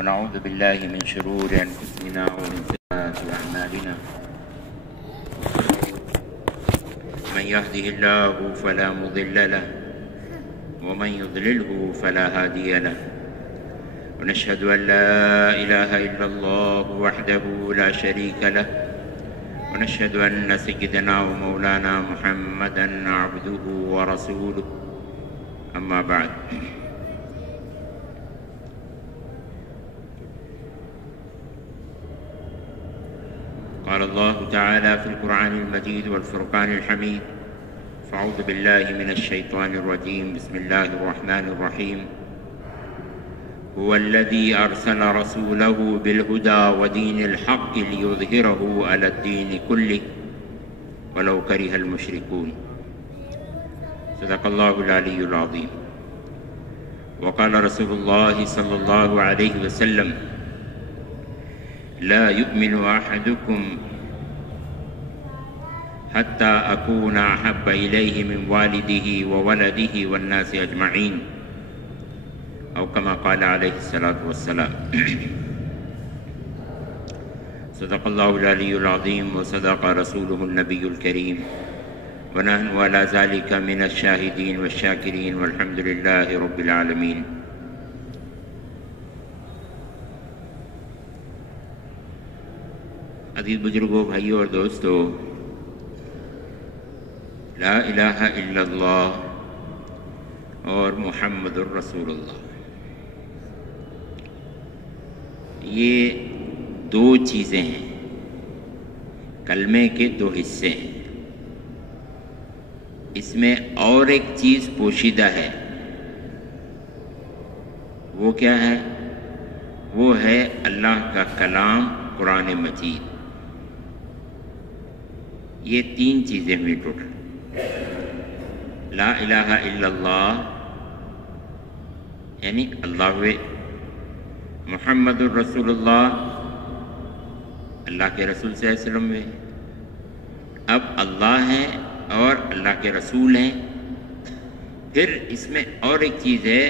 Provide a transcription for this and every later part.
ونعوذ بالله من شرور أنفسنا ومن سيئات أعمالنا من يهده الله فلا مضل له ومن يضلله فلا هادي له ونشهد أن لا إله إلا الله وحده لا شريك له ونشهد أن سيدنا ومولانا محمدا عبده ورسوله أما بعد قال الله تعالى في القرآن المجيد والفرقان الحميد فأعوذ بالله من الشيطان الرجيم بسم الله الرحمن الرحيم هو الذي أرسل رسوله بالهدى ودين الحق ليظهره على الدين كله ولو كره المشركون صدق الله العلي العظيم وقال رسول الله صلى الله عليه وسلم لا يؤمن أحدكم حتى أكون أحب إليه من والده وولده والناس أجمعين أو كما قال عليه الصلاة والسلام صدق الله العلي العظيم وصدق رسوله النبي الكريم ونحن على ذلك من الشاهدين والشاكرين والحمد لله رب العالمين عزیز بزرگوں، بھائیوں اور دوستوں، لا الہ الا اللہ اور محمد الرسول اللہ، یہ دو چیزیں ہیں، کلمے کے دو حصے ہیں۔ اس میں اور ایک چیز پوشیدہ ہے، وہ کیا ہے؟ وہ ہے اللہ کا کلام قرآن مجید۔ یہ تین چیزیں ہوئی ٹوٹل، لا الہ الا اللہ یعنی اللہ ہوئے، محمد الرسول اللہ اللہ کے رسول صلی اللہ علیہ وسلم ہوئے، اب اللہ ہیں اور اللہ کے رسول ہیں، پھر اس میں اور ایک چیز ہے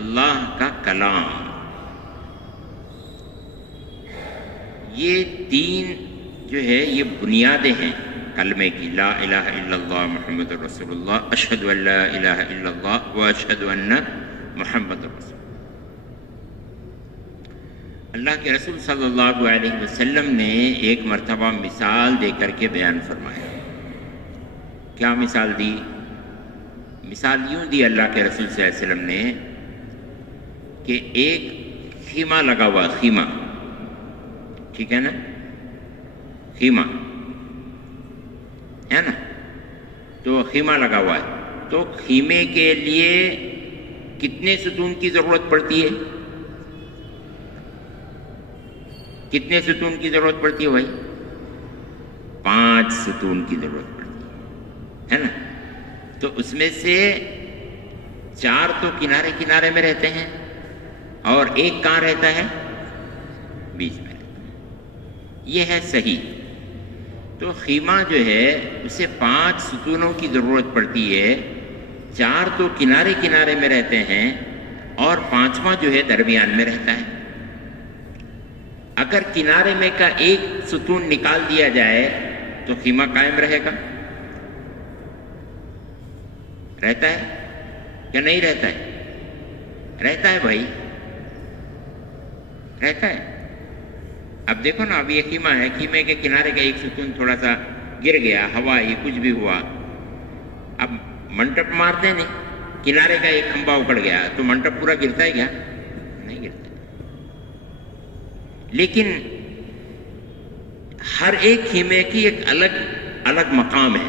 اللہ کا کلام۔ یہ تین جو ہے یہ بنیادیں ہیں کلمے کی، لا الہ الا اللہ محمد الرسول اللہ، اشہد ان لا الہ الا اللہ و اشہد ان محمد الرسول۔ اللہ کے رسول صلی اللہ علیہ وسلم نے ایک مرتبہ مثال دے کر کے بیان فرمایا۔ کیا مثال دی؟ مثال یوں دی اللہ کے رسول صلی اللہ علیہ وسلم نے کہ ایک خیمہ لگا ہوا، خیمہ، ٹھیک ہے نا، خیمہ ہے نا، تو خیمہ لگا ہوا ہے، تو خیمے کے لیے کتنے ستون کی ضرورت پڑتی ہے؟ کتنے ستون کی ضرورت پڑتی ہے بھائی؟ 5 ستون کی ضرورت پڑتی ہے نا، تو اس میں سے 4 تو کنارے کنارے میں رہتے ہیں اور ایک کہاں رہتا ہے؟ بیچ میں رہتا ہے۔ یہ ہے صحیح۔ تو خیمہ جو ہے اسے 5 ستونوں کی ضرورت پڑتی ہے، 4 تو کنارے کنارے میں رہتے ہیں اور 5واں جو ہے درمیان میں رہتا ہے۔ اگر کنارے میں کا ایک ستون نکال دیا جائے تو خیمہ قائم رہے گا؟ رہتا ہے یا نہیں رہتا ہے؟ رہتا ہے بھائی، رہتا ہے۔ اب دیکھو نا، اب یہ خیمہ ہے، خیمے کے کنارے کا ایک ستون تھوڑا سا گر گیا، ہوا یہ کچھ بھی ہوا، اب منٹپ مارتے نہیں، کنارے کا ایک کھمبا اکڑ گیا تو منٹپ پورا گرتا ہے کیا؟ نہیں گرتا۔ لیکن ہر ایک خیمے کی ایک الگ الگ مقام ہے۔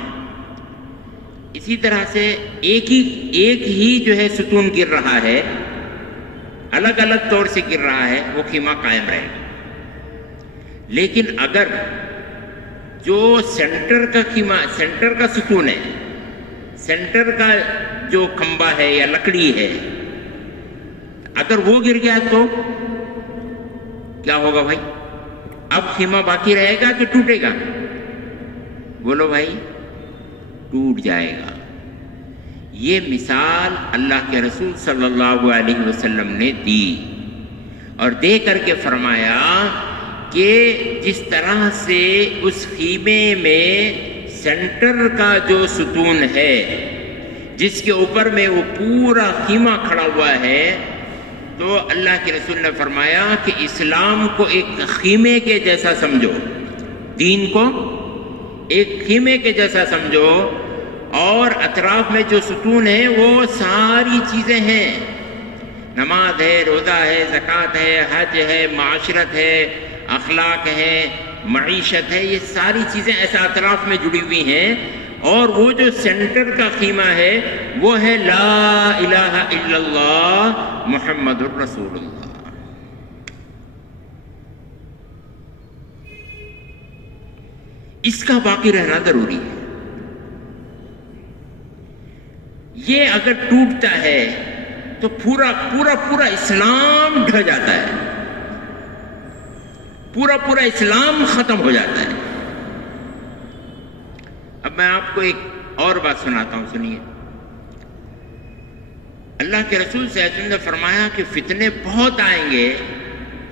اسی طرح سے ایک ہی جو ہے ستون گر رہا ہے، الگ الگ طور سے گر رہا ہے، وہ خیمہ قائم رہے گا۔ لیکن اگر جو سینٹر کا ستون ہے، سینٹر کا جو کھمبا ہے یا لکڑی ہے، اگر وہ گر گیا تو کیا ہوگا بھائی؟ اب خیمہ باقی رہے گا کہ ٹوٹے گا؟ بولو بھائی، ٹوٹ جائے گا۔ یہ مثال اللہ کے رسول صلی اللہ علیہ وسلم نے دی، اور دے کر کے فرمایا کہ جس طرح سے اس خیمے میں سینٹر کا جو ستون ہے جس کے اوپر میں وہ پورا خیمہ کھڑا ہوا ہے، تو اللہ کے رسول نے فرمایا کہ اسلام کو ایک خیمے کے جیسا سمجھو، دین کو ایک خیمے کے جیسا سمجھو، اور اطراف میں جو ستون ہے وہ ساری چیزیں ہیں، نماز ہے، روزہ ہے، زکوٰۃ ہے، حج ہے، معاشرت ہے، اخلاق ہے، معیشت ہے، یہ ساری چیزیں ایسا اطراف میں جڑی ہوئی ہیں، اور وہ جو سینٹر کا خیمہ ہے وہ ہے لا الہ الا اللہ محمد الرسول اللہ۔ اس کا باقی رہنا ضروری ہے۔ یہ اگر ٹوٹتا ہے تو پورا پورا پورا اسلام ڈھہ جاتا ہے، پورا پورا اسلام ختم ہو جاتا ہے۔ اب میں آپ کو ایک اور بات سناتا ہوں، سنیے۔ اللہ کے رسول صلی اللہ علیہ وسلم نے فرمایا کہ فتنے بہت آئیں گے،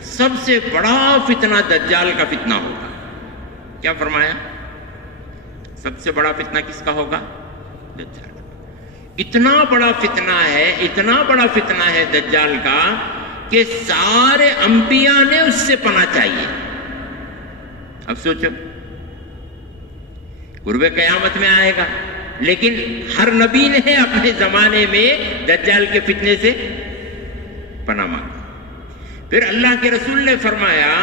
سب سے بڑا فتنہ دجال کا فتنہ ہوگا۔ کیا فرمایا؟ سب سے بڑا فتنہ کس کا ہوگا؟ دجال۔ اتنا بڑا فتنہ ہے، اتنا بڑا فتنہ ہے دجال کا کہ سارے انبیاء نے اس سے پناہ چاہیے۔ اب سوچو، قرب قیامت میں آئے گا، لیکن ہر نبی نے اپنے زمانے میں دجال کے فتنے سے پناہ مانگی۔ پھر اللہ کے رسول نے فرمایا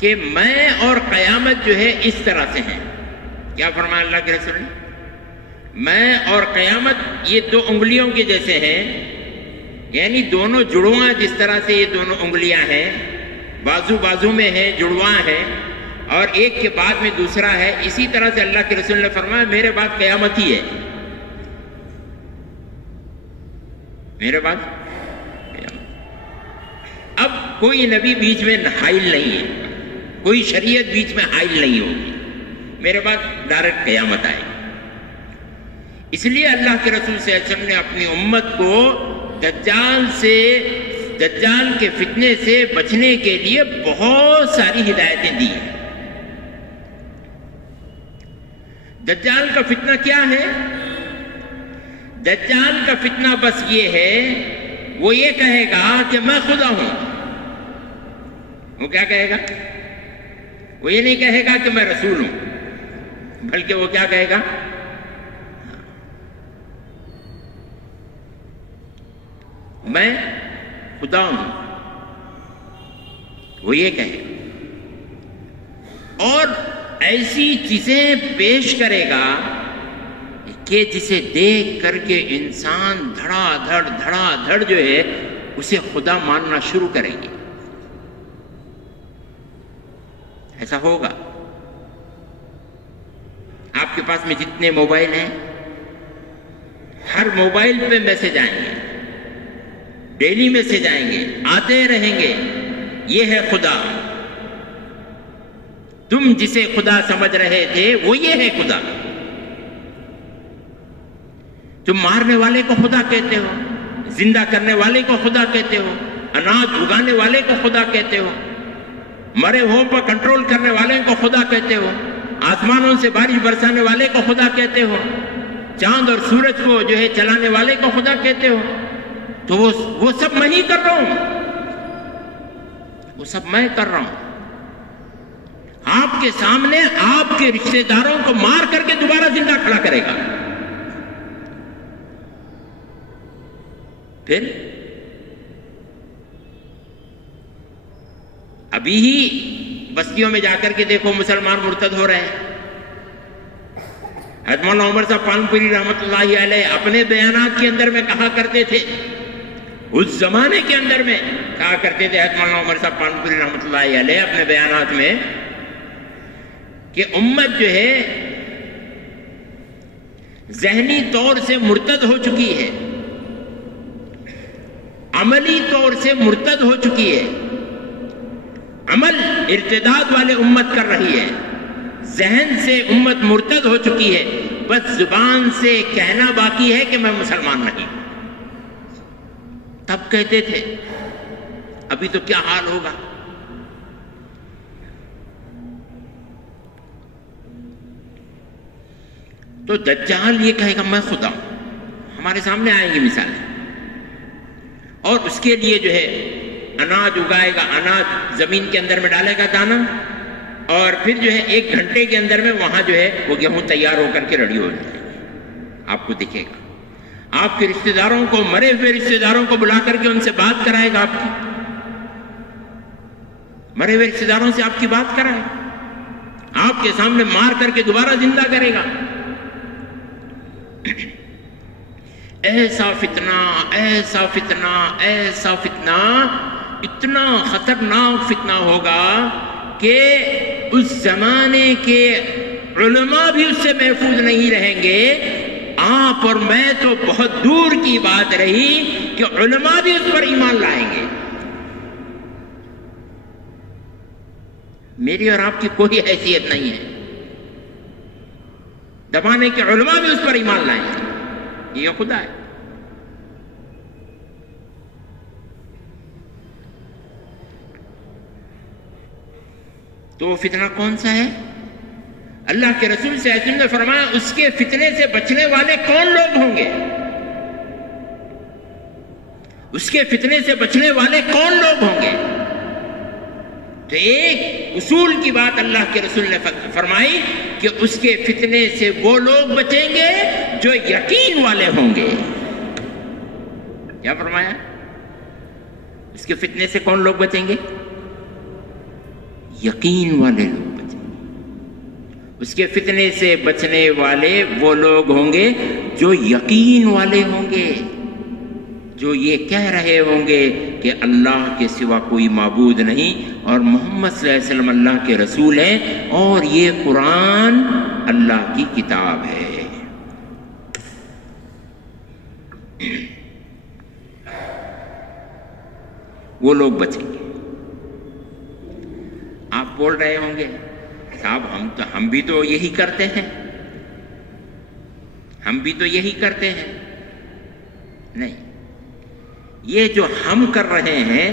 کہ میں اور قیامت جو ہے اس طرح سے ہیں۔ کیا فرمایا اللہ کے رسول نے؟ میں اور قیامت یہ دو انگلیوں کے جیسے ہیں، یعنی دونوں جڑواں، جس طرح سے یہ دونوں انگلیاں ہیں، بازو بازو میں ہیں، جڑواں ہیں، اور ایک کے بعد میں دوسرا ہے، اسی طرح سے اللہ کے رسول نے فرمایا میرے بعد قیامت ہی ہے، میرے بعد قیامت۔ اب کوئی نبی بیچ میں حائل نہیں ہے، کوئی شریعت بیچ میں حائل نہیں ہوگی، میرے بعد ڈائریکٹ قیامت آئے گی۔ اس لیے اللہ کے رسول صلی اللہ علیہ وسلم نے اپنی امت کو دجال کے فتنے سے بچنے کے لیے بہت ساری ہدایتیں دی ہیں۔ دجال کا فتنہ کیا ہے؟ دجال کا فتنہ بس یہ ہے، وہ یہ کہے گا کہ میں خدا ہوں۔ وہ کیا کہے گا؟ وہ یہ نہیں کہے گا کہ میں رسول ہوں، بلکہ وہ کیا کہے گا؟ میں خدا ہوں، وہ یہ کہے گا، اور ایسی چیزیں پیش کرے گا کہ جسے دیکھ کر کے انسان دھڑا دھڑ جو ہے اسے خدا ماننا شروع کرے گی۔ ایسا ہوگا۔ آپ کے پاس میں جتنے موبائل ہیں، ہر موبائل پہ میسج آئیں گے، ڈیلی میسج آئیں گے، آتے رہیں گے، یہ ہے خدا، تم جسے خدا سمجھ رہے تھے وہ یہ ہے خدا، تم مارنے والے کو خدا کہتے ہو، زندہ کرنے والے کو خدا کہتے ہو، اناج اگانے والے کو خدا کہتے ہو، مرے ہو پر کنٹرول کرنے والے کو خدا کہتے ہو، آسمانوں سے بارش برسانے والے کو خدا کہتے ہو، چاند اور سورج کو جو ہے چلانے والے کو خدا کہتے ہو، تو وہ سب میں ہی کر رہا ہوں، وہ سب میں کر رہا ہوں۔ آپ کے سامنے آپ کے رشتہ داروں کو مار کر کے دوبارہ زندہ کھڑا کرے گا۔ پھر ابھی ہی بستیوں میں جا کر کے دیکھو مسلمان مرتد ہو رہے ہیں۔ حضرت مولانا عمر صاحب پانپوری رحمۃ اللہ علیہ اپنے بیانات کے اندر میں کہا کرتے تھے، اس زمانے کے اندر میں کہا کرتے تھے حضرت مولانا عمر صاحب پانپوری رحمۃ اللہ علیہ اپنے بیانات میں کہ امت جو ہے ذہنی طور سے مرتد ہو چکی ہے، عملی طور سے مرتد ہو چکی ہے، عمل ارتداد والے امت کر رہی ہے، ذہن سے امت مرتد ہو چکی ہے، بس زبان سے کہنا باقی ہے کہ میں مسلمان نہیں۔ تب کہتے تھے، ابھی تو کیا حال ہوگا. تو دجال یہ کہے گا میں خدا ہوں. ہمارے سامنے آئیں گی مثالیں. اور اس کے لیے جو ہے اناج اگائے گا, اناج زمین کے اندر میں ڈالے گا دانا, اور پھر جو ہے 1 گھنٹے کے اندر میں وہاں جو ہے وہ گیہوں تیار ہو کر کے ریڈی ہو جائے گا. آپ کو دکھے گا. آپ کے رشتہ داروں کو, مرے ہوئے رشتہ داروں کو بلا کر کے ان سے بات کرائے گا. آپ کی مرے ہوئے رشتہ داروں سے آپ کی بات کرائے گا. آپ کے سامنے مار کر کے دوبارہ زندہ کرے گا. ایسا فتنہ, ایسا فتنہ, ایسا فتنہ, اتنا خطرناک فتنہ ہوگا کہ اس زمانے کے علماء بھی اس سے محفوظ نہیں رہیں گے. آپ اور میں تو بہت دور کی بات رہی کہ علماء بھی اس پر ایمان لائیں گے. میری اور آپ کی کوئی حیثیت نہیں ہے دبانے کے, علماء بھی اس پر ایمان لائیں گے. یہ خدا ہے. تو فتنہ کون سا ہے؟ اللہ کے رسول صلی اللہ علیہ وسلم نے فرمایا اس کے فتنے سے بچنے والے کون لوگ ہوں گے؟ اس کے فتنے سے بچنے والے کون لوگ ہوں گے؟ تو ایک اصول کی بات اللہ کے رسول نے فرمائی کہ اس کے فتنے سے وہ لوگ بچیں گے جو یقین والے ہوں گے. کیا فرمایا؟ اس کے فتنے سے کون لوگ بچیں گے؟ یقین والے لوگ بچیں گے. اس کے فتنے سے بچنے والے وہ لوگ ہوں گے جو یقین والے ہوں گے, جو یہ کہہ رہے ہوں گے کہ اللہ کے سوا کوئی معبود نہیں اور محمد صلی اللہ علیہ وسلم اللہ کے رسول ہیں اور یہ قرآن اللہ کی کتاب ہے. وہ لوگ بچیں گے. آپ بول رہے ہوں گے صاحب ہم بھی تو یہی کرتے ہیں, ہم بھی تو یہی کرتے ہیں. نہیں, یہ جو ہم کر رہے ہیں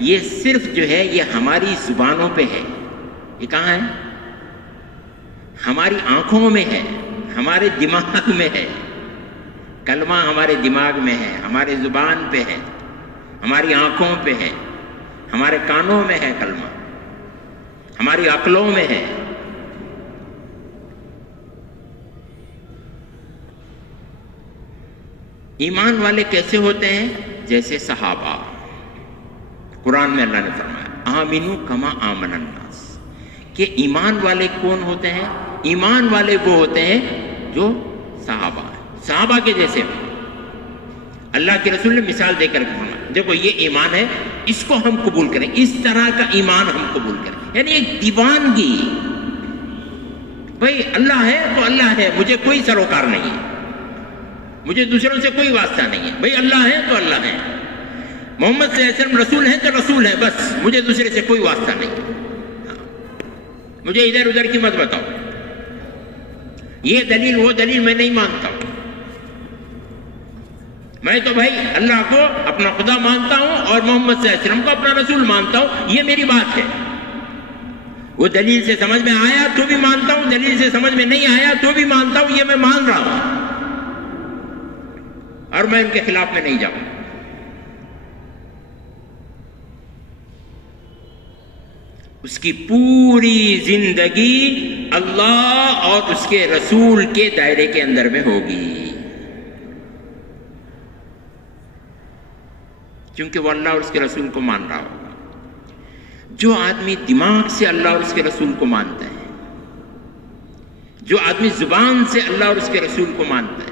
یہ صرف جو ہے یہ ہماری زبانوں پہ ہے. یہ کہاں ہے؟ ہماری آنکھوں میں ہے, ہمارے دماغ میں ہے. کلمہ ہمارے دماغ میں ہے, ہمارے زبان پہ ہے, ہماری آنکھوں پہ ہے, ہمارے کانوں میں ہے کلمہ, ہماری عقلوں میں ہے. ایمان والے کیسے ہوتے ہیں؟ جیسے صحابہ. قرآن میں اللہ نے فرمایا آمنو کما آمن الناس, کہ ایمان والے کون ہوتے ہیں؟ ایمان والے وہ ہوتے ہیں جو صحابہ ہیں, صحابہ کے جیسے ہیں. اللہ کے رسول نے مثال دے کر فرمایا دیکھو یہ ایمان ہے, اس کو ہم قبول کریں, اس طرح کا ایمان ہم قبول کریں. یعنی ایک دیوانگی, بھائی اللہ ہے تو اللہ ہے, مجھے کوئی سروکار نہیں ہے, مجھے دوسروں سے کوئی واسطہ نہیں ہے. بھائی اللہ ہے تو اللہ ہے, محمد صلی اللہ علیہ وسلم رسول ہیں تو رسول ہے, بس مجھے دوسرے سے کوئی واسطہ نہیں ہے. مجھے ادھر ادھر کی مت بتاؤ, یہ دلیل وہ دلیل میں نہیں مانتا ہوں. میں تو بھائی اللہ کو اپنا خدا مانتا ہوں اور محمد صلی اللہ علیہ وسلم کو اپنا رسول مانتا ہوں, یہ میری بات ہے. وہ دلیل سے سمجھ میں آیا تو بھی مانتا ہوں, دلیل سے سمجھ میں نہیں آیا تو بھی مانتا ہوں, یہ میں مان رہا ہوں اور میں ان کے خلاف میں نہیں جاؤں. اس کی پوری زندگی اللہ اور اس کے رسول کے دائرے کے اندر میں ہوگی, کیونکہ وہ اللہ اور اس کے رسول کو مان رہا ہوگا. جو آدمی دماغ سے اللہ اور اس کے رسول کو مانتا ہے, جو آدمی زبان سے اللہ اور اس کے رسول کو مانتا ہے,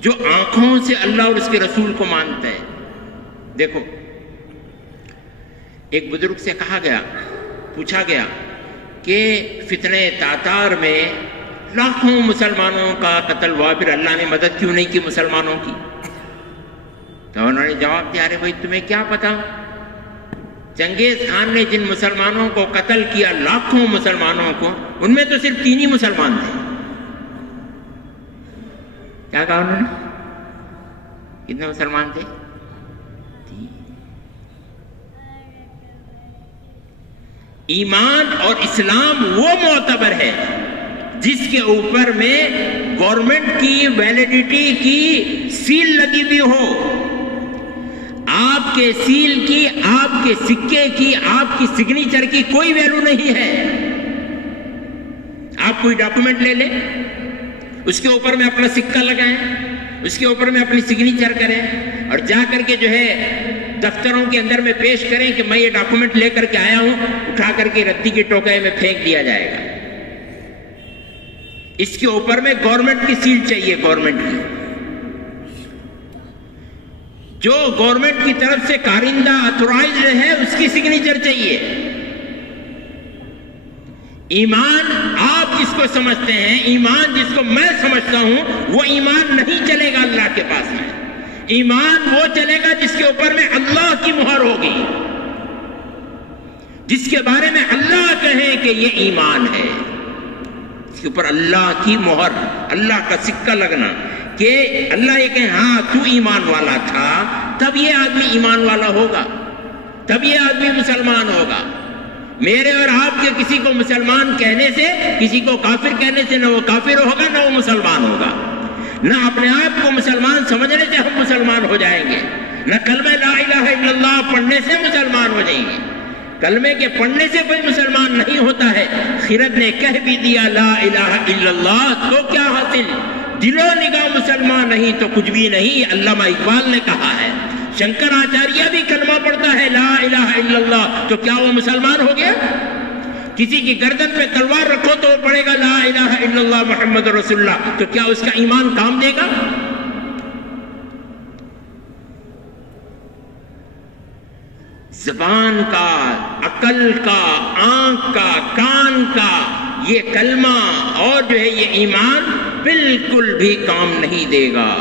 جو آنکھوں سے اللہ اور اس کے رسول کو مانتا ہے. دیکھو ایک بزرگ سے کہا گیا, پوچھا گیا کہ فتنہ تاتار میں لاکھوں مسلمانوں کا قتل ہوا, پھر اللہ نے مدد کیوں نہیں کی مسلمانوں کی؟ تو انہوں نے جواب دیا ارے بھائی تمہیں کیا پتا, چنگیز خان نے جن مسلمانوں کو قتل کیا, لاکھوں مسلمانوں کو, ان میں تو صرف 3 ہی مسلمان تھے. کیا کہا انہوں نے؟ کتنے مسلمان تھے؟ ایمان اور اسلام وہ معتبر ہے جس کے اوپر میں گورنمنٹ کی ویلیڈیٹی کی سیل لگی ہوئی ہو. آپ کے سیل کی، آپ کے سکے کی، آپ کی سگنیچر کی کوئی ویلو نہیں ہے. آپ کوئی ڈاکومنٹ لے لیں، اس کے اوپر میں اپنا سکہ لگائیں، اس کے اوپر میں اپنی سگنیچر کریں اور جا کر کے جو ہے دفتروں کے اندر میں پیش کریں کہ میں یہ ڈاکومنٹ لے کر کے آیا ہوں، اٹھا کر کے ردی کے ٹوکرے میں پھینک دیا جائے گا. اس کے اوپر میں گورنمنٹ کی سیل چاہیے. گورنمنٹ کی، جو گورنمنٹ کی طرف سے کارندہ اتھورائزڈ ہے، اس کی سگنیچر چاہیے. ایمان آپ جس کو سمجھتے ہیں، ایمان جس کو میں سمجھتا ہوں، وہ ایمان نہیں چلے گا اللہ کے پاس میں. ایمان وہ چلے گا جس کے اوپر میں اللہ کی مہر ہوگی، جس کے بارے میں اللہ کہیں کہ یہ ایمان ہے، اس کے اوپر اللہ کی مہر، اللہ کا سکہ لگنا کہ اللہ یہ کہے ہاں تو ایمان والا تھا، تب یہ آدمی ایمان والا ہوگا، تب یہ آدمی مسلمان ہوگا. میرے اور آپ کے کسی کو مسلمان کہنے سے، کسی کو کافر کہنے سے نہ وہ کافر ہوگا نہ وہ مسلمان ہوگا. نہ اپنے آپ کو مسلمان سمجھنے سے ہم مسلمان ہو جائیں گے، نہ کلمہ لا الہ الا اللہ پڑھنے سے مسلمان ہو جائیں گے. کلمے کے پڑھنے سے کوئی مسلمان نہیں ہوتا ہے. خرد نے کہہ بھی دیا لا الہ الا اللہ تو کیا حاصل، دل و نگاہ مسلمان نہیں تو کچھ بھی نہیں. علامہ اقبال نے کہا ہے. شنکر آچاریہ بھی کلمہ پڑھتا ہے لا الہ الا اللہ، تو کیا وہ مسلمان ہو گیا؟ کسی کی گردن پہ تلوار رکھو تو وہ پڑھے گا لا الہ الا اللہ محمد رسول اللہ، تو کیا اس کا ایمان کام دے گا؟ زبان کا، عقل کا، آنکھ کا، کان کا یہ کلمہ اور جو ہے یہ ایمان بالکل بھی کام نہیں دے گا.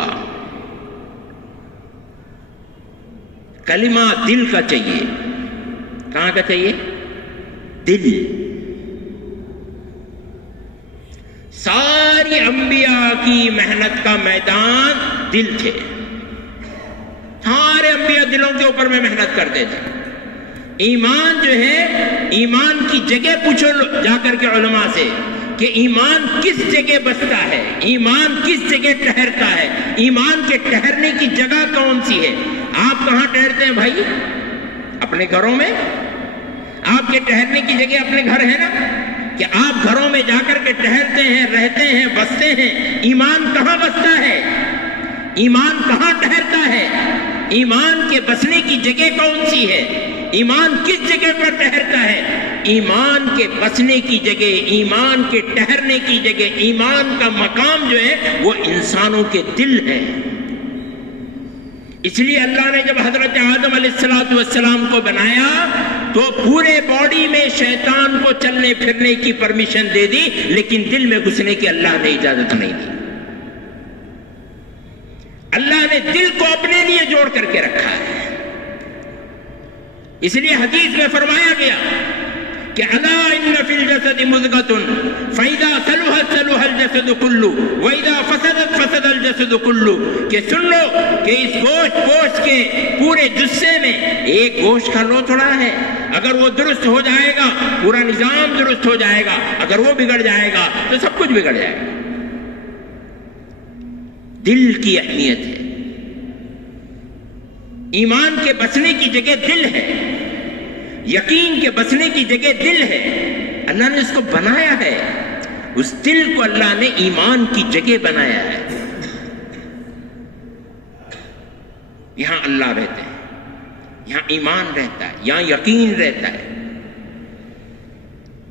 کلمہ دل کا چاہیے. کہاں کا چاہیے؟ دل. ساری انبیاء کی محنت کا میدان دل تھے. سارے انبیاء دلوں کے اوپر میں محنت کرتے تھے. ایمان جو ہے، ایمان کی جگہ پوچھو جا کر کے علماء سے کہ ایمان کس جگہ بستا ہے، ایمان کس جگہ ٹھہرتا ہے، ایمان کے ٹھہرنے کی جگہ کون سی ہے. آپ کہاں ٹھہرتے ہیں بھائی؟ اپنے گھروں میں. آپ کے ٹھہرنے کی جگہ اپنے گھر ہے نا، کہ آپ گھروں میں جا کر کے ٹھہرتے ہیں، رہتے ہیں، بستے ہیں. ایمان کہاں بستا ہے؟ ایمان کہاں ٹھہرتا ہے؟ ایمان کے بسنے کی جگہ کون سی ہے؟ ایمان کس جگہ پر ٹھہرتا ہے؟ ایمان کے بسنے کی جگہ، ایمان کے ٹھہرنے کی جگہ، ایمان کا مقام جو ہے وہ انسانوں کے دل ہے. اس لیے اللہ نے جب حضرت آدم علیہ السلام کو بنایا تو پورے باڈی میں شیطان کو چلنے پھرنے کی پرمیشن دے دی، لیکن دل میں گھسنے کی اللہ نے اجازت نہیں دی. اللہ نے دل کو اپنے لیے جوڑ کر کے رکھا ہے. اس لیے حدیث میں فرمایا گیا کہ الا ان فی الجسد مضغۃ فاذا صلحت صلح الجسد كله واذا فسدت فسد الجسد كله، کہ سن لو کہ اس گوشت کے پورے جسے میں ایک گوشت کا لوتھڑا ہے، اگر وہ درست ہو جائے گا پورا نظام درست ہو جائے گا، اگر وہ بگڑ جائے گا تو سب کچھ بگڑ جائے گا. دل کی اہمیت ہے. ایمان کے بسنے کی جگہ دل ہے، یقین کے بسنے کی جگہ دل ہے. اللہ نے اس کو بنایا ہے، اس دل کو اللہ نے ایمان کی جگہ بنایا ہے. یہاں اللہ رہتا ہے، یہاں ایمان رہتا ہے، یہاں یقین رہتا ہے.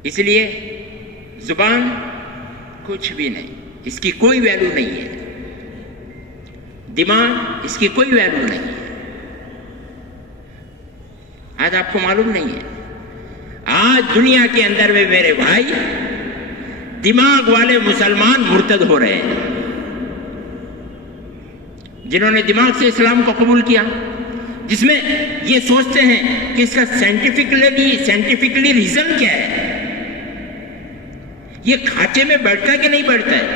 اس لیے زبان کچھ بھی نہیں، اس کی کوئی ویلو نہیں ہے. دماغ اس کی کوئی ویلو نہیں ہے. آج آپ کو معلوم نہیں ہے، آج دنیا کے اندر میں میرے بھائی دماغ والے مسلمان مرتد ہو رہے ہیں. جنہوں نے دماغ سے اسلام کو قبول کیا، جس میں یہ سوچتے ہیں کہ اس کا سائنٹیفکلی ریزن کیا ہے، یہ کھانچے میں بیٹھتا ہے کہ نہیں بیٹھتا ہے،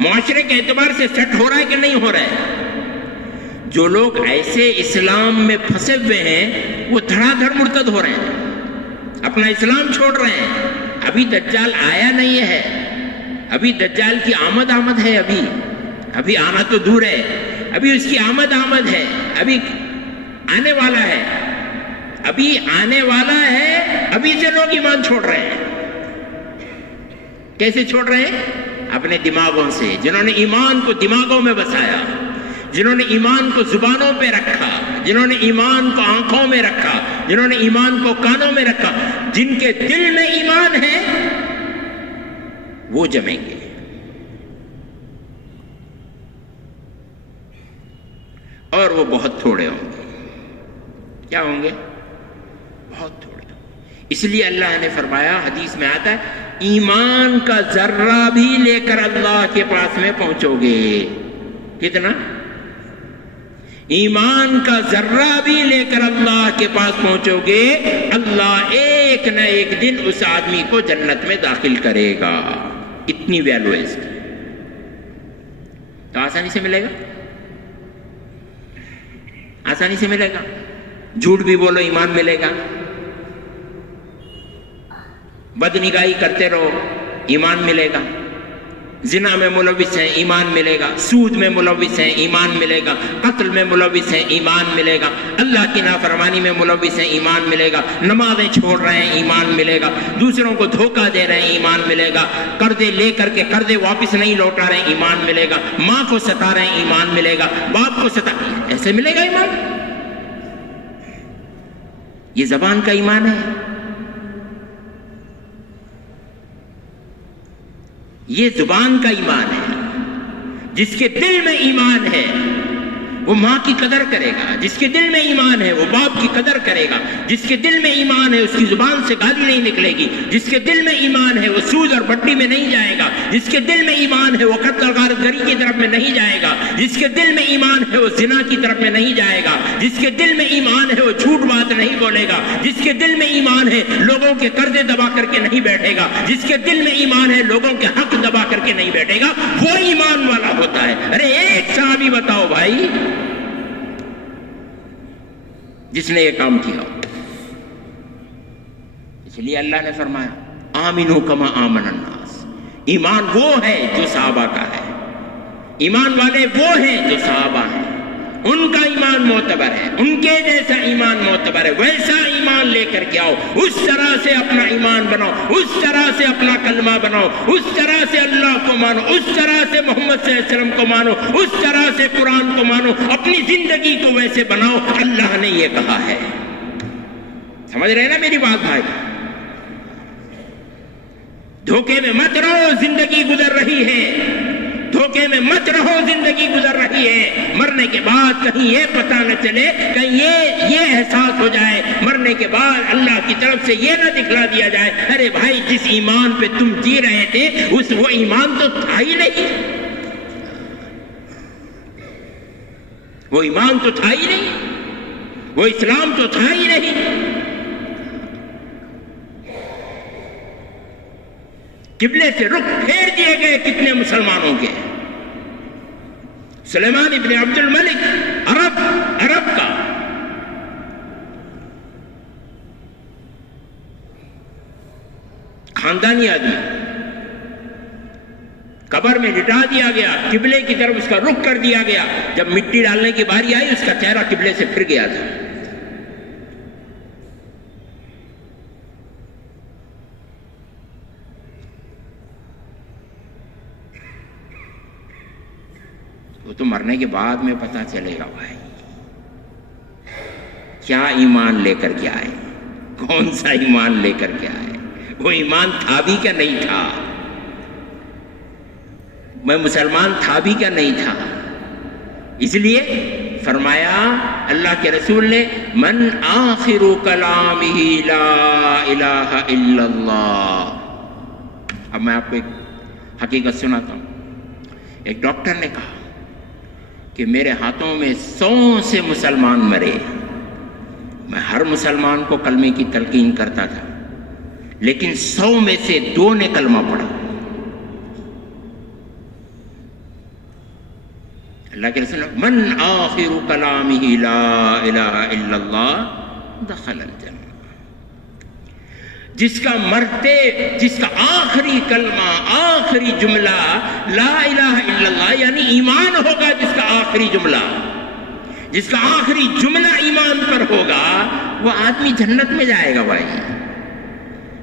معاشرے کے اعتبار سے سیٹ ہو رہا ہے کہ نہیں ہو رہا ہے. جو لوگ ایسے اسلام میں پھنسے ہوئے ہیں وہ دھڑا دھڑ مرتد ہو رہے ہیں. اپنا اسلام چھوڑ رہے ہیں. ابھی دجال آیا نہیں ہے, ابھی دجال کی آمد ہے, ابھی آنا تو دور ہے, ابھی اس کی آمد ہے, ابھی آنے والا ہے, ابھی سے لوگ ایمان چھوڑ رہے ہیں. کیسے چھوڑ رہے ہیں؟ اپنے دماغوں سے. جنہوں نے ایمان کو دماغوں میں بسایا, جنہوں نے ایمان کو زبانوں پہ رکھا, جنہوں نے ایمان کو آنکھوں میں رکھا, جنہوں نے ایمان کو کانوں میں رکھا, جن کے دل میں ایمان ہے وہ جمیں گے. اور وہ بہت تھوڑے ہوں گے. کیا ہوں گے؟ بہت تھوڑے. اس لیے اللہ نے فرمایا, حدیث میں آتا ہے, ایمان کا ذرہ بھی لے کر اللہ کے پاس میں پہنچو گے. کتنا؟ ایمان کا ذرہ بھی لے کر اللہ کے پاس پہنچو گے, اللہ ایک نہ ایک دن اس آدمی کو جنت میں داخل کرے گا. اتنی ویلو ہے اس کی. تو آسانی سے ملے گا, آسانی سے ملے گا. جھوٹ بھی بولو ایمان ملے گا, بدنگاہی کرتے رہو ایمان ملے گا, زنا میں ملوث ہیں ایمان ملے گا, سود میں ملوث ہیں ایمان ملے گا, قتل میں ملوث ہیں ایمان ملے گا, اللہ کی نافرمانی میں ملوث ہیں ایمان ملے گا, نمازیں چھوڑ رہے ہیں ایمان ملے گا, دوسروں کو دھوکہ دے رہے ہیں ایمان ملے گا, قرضے لے کر کے قرضے واپس نہیں لوٹا رہے ہیں ایمان ملے گا, ماں کو ستا رہے ہیں ایمان ملے گا, باپ کو ستا, ایسے ملے گا ایمان. یہ زبان کا ایمان ہے, یہ زبان کا ایمان ہے. جس کے دل میں ایمان ہے وہ ماں کی قدر کرے گا, جس کے دل میں ایمان ہے وہ باپ کی قدر کرے گا, جس کے دل میں ایمان ہے اس کی زبان سے گالی نہیں نکلے گی, جس کے دل میں ایمان ہے وہ سود اور بٹی میں نہیں جائے گا, جس کے دل میں ایمان ہے وہ قتل غارت گری کی طرف میں نہیں جائے گا, جس کے دل میں ایمان ہے وہ زنا کی طرف میں نہیں جائے گا, جس کے دل میں ایمان ہے وہ جھوٹ بات نہیں بولے گا, جس کے دل میں ایمان ہے لوگوں کے قرضے دبا کر کے نہیں بیٹھے گا, جس کے دل میں ایمان ہے لوگوں کے حق دبا کر کے نہیں بیٹھے گا, وہ ایمان والا ہوتا ہے. ارے ایک صحابی بتاؤ بھائی جس نے یہ کام کیا. اس لیے اللہ نے فرمایا آمنو کما آمن الناس. ایمان وہ ہے جو صحابہ کا ہے, ایمان والے وہ ہیں جو صحابہ ہیں, ان کا ایمان معتبر ہے, ان کے جیسا ایمان معتبر ہے, ویسا ایمان لے کر کے آؤ, اس طرح سے اپنا ایمان بناؤ, اس طرح سے اپنا کلمہ بناؤ, اس طرح سے اللہ کو مانو, اس طرح سے محمد صلی اللہ علیہ وسلم کو مانو, اس طرح سے قرآن کو مانو, اپنی زندگی کو ویسے بناؤ. اللہ نے یہ کہا ہے. سمجھ رہے نا میری بات بھائی؟ دھوکے میں مت رہو, زندگی گزر رہی ہے, دھوکے میں مت رہو, زندگی گزر رہی ہے. مرنے کے بعد کہیں یہ پتہ نہ چلے, کہیں یہ احساس ہو جائے, مرنے کے بعد اللہ کی طرف سے یہ نہ دکھلا دیا جائے ارے بھائی جس ایمان پہ تم جی رہے تھے وہ ایمان تو تھا ہی نہیں, وہ ایمان تو تھا ہی نہیں, وہ اسلام تو تھا ہی نہیں. قبلے سے رخ پھیر دیے گئے کتنے مسلمانوں کے. سلیمان ابن عبد الملک عرب کا خاندانی آدمی, قبر میں لٹا دیا گیا, قبلے کی طرف اس کا رخ کر دیا گیا. جب مٹی ڈالنے کی باری آئی اس کا چہرہ قبلے سے پھر گیا تھا. وہ تو مرنے کے بعد میں پتہ چلے گا بھائی کیا ایمان لے کر کے آئے, کون سا ایمان لے کر کے آئے, وہ ایمان تھا بھی کیا نہیں تھا, میں مسلمان تھا بھی کیا نہیں تھا. اس لیے فرمایا اللہ کے رسول نے من آخر کلامہ لا الہ الا اللہ. اب میں آپ کو ایک حقیقت سناتا ہوں. ایک ڈاکٹر نے کہا کہ میرے ہاتھوں میں 100 سے مسلمان مرے, میں ہر مسلمان کو کلمے کی تلقین کرتا تھا, لیکن 100 میں سے 2 نے کلمہ پڑھا. اللہ کے رسول من آخر کلامہ لا الہ الا اللہ دخل الجنہ. جس کا مرتے جس کا آخری کلمہ آخری جملہ لا الہ الا اللہ یعنی ایمان ہوگا، جس کا آخری جملہ ایمان پر ہوگا، وہ آدمی جنت میں جائے گا بھائی.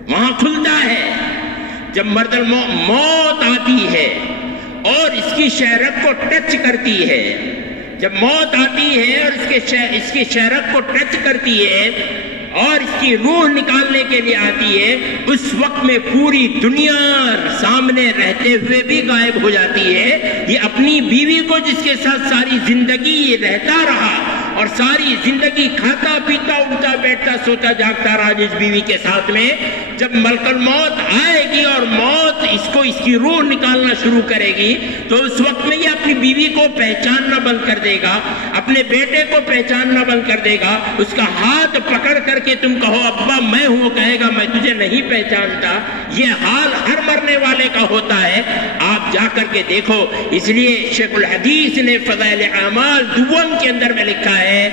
وہاں کھلتا ہے جب مرد موت آتی ہے اور اس کی شہرت کو ٹچ کرتی ہے. جب موت آتی ہے اور اس کی شہرت کو ٹچ کرتی ہے اور اس کی روح نکالنے کے لیے آتی ہے، اس وقت میں پوری دنیا سامنے رہتے ہوئے بھی غائب ہو جاتی ہے. یہ اپنی بیوی کو جس کے ساتھ ساری زندگی رہتا رہا اور ساری زندگی کھاتا پیتا اٹھتا بیٹھتا سوتا جاگتا رہا جس بیوی کے ساتھ میں، جب ملک الموت آئے گی اور موت اس کی روح نکالنا شروع کرے گی، تو اس وقت میں یہ اپنی بیوی کو پہچاننا بند کر دے گا، اپنے بیٹے کو پہچاننا بند کر دے گا. اس کا ہاتھ پکڑ کر کے تم کہو ابا میں ہوں، کہے گا میں تجھے نہیں پہچانتا. یہ حال ہر مرنے والے کا ہوتا ہے. آپ جا کر کے دیکھو. اس لیے شیخ الحدیث نے فضائل اعمال دوم کے اندر میں لکھا ہے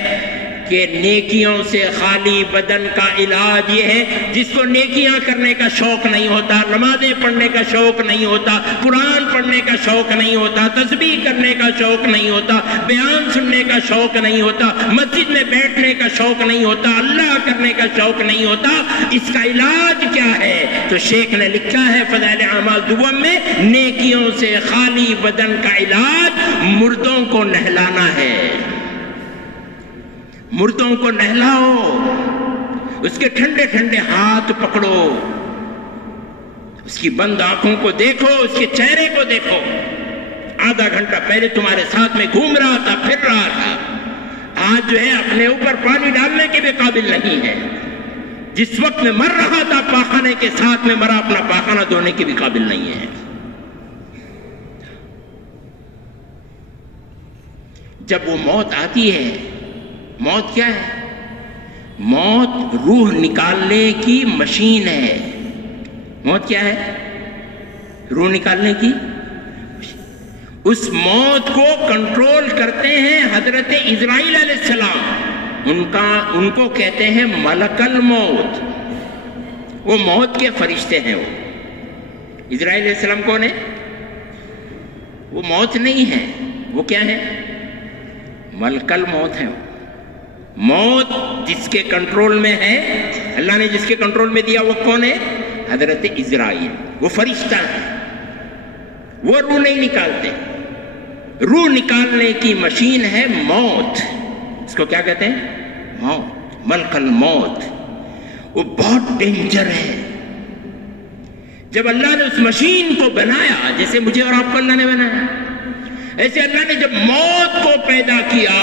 کہ نیکیوں سے خالی بدن کا علاج یہ ہے جس کو نیکیاں کرنے کا شوق نہیں ہوتا، نمازیں پڑھنے کا شوق نہیں ہوتا، قرآن پڑھنے کا شوق نہیں ہوتا، تسبیح کرنے کا شوق نہیں ہوتا، بیان سننے کا شوق نہیں ہوتا، مسجد میں بیٹھنے کا شوق نہیں ہوتا، اللہ کرنے کا شوق نہیں ہوتا. اس کا علاج کیا ہے؟ تو شیخ نے لکھا ہے فضائل اعمال دوم میں، نیکیوں سے خالی بدن کا علاج مردوں کو نہلانا ہے. مردوں کو نہلاؤ، اس کے ٹھنڈے ٹھنڈے ہاتھ پکڑو، اس کی بند آنکھوں کو دیکھو، اس کے چہرے کو دیکھو. آدھا گھنٹہ پہلے تمہارے ساتھ میں گھوم رہا تھا، پھر رہا تھا، آج جو ہے اپنے اوپر پانی ڈالنے کے بھی قابل نہیں ہے. جس وقت میں مر رہا تھا پاخانے کے ساتھ میں مرا، اپنا پاخانہ دھونے کے بھی قابل نہیں ہے. جب وہ موت آتی ہے، موت کیا ہے؟ موت روح نکالنے کی مشین ہے. موت کیا ہے؟ روح نکالنے کی. اس موت کو کنٹرول کرتے ہیں حضرت اسرائیل علیہ السلام. ان کو کہتے ہیں ملک الموت. وہ موت کے فرشتے ہیں. وہ اسرائیل علیہ السلام کون ہے؟ وہ موت نہیں ہے. وہ کیا ہے؟ ملک الموت ہے. موت جس کے کنٹرول میں ہے، اللہ نے جس کے کنٹرول میں دیا، وہ کون ہے؟ حضرت اسرائیل. وہ فرشتہ ہے، وہ روح نہیں نکالتے. روح نکالنے کی مشین ہے موت. اس کو کیا کہتے ہیں؟ موت، ملک الموت. وہ بہت ڈینجر ہے. جب اللہ نے اس مشین کو بنایا، جیسے مجھے اور آپ کو اللہ نے بنایا، ایسے اللہ نے جب موت کو پیدا کیا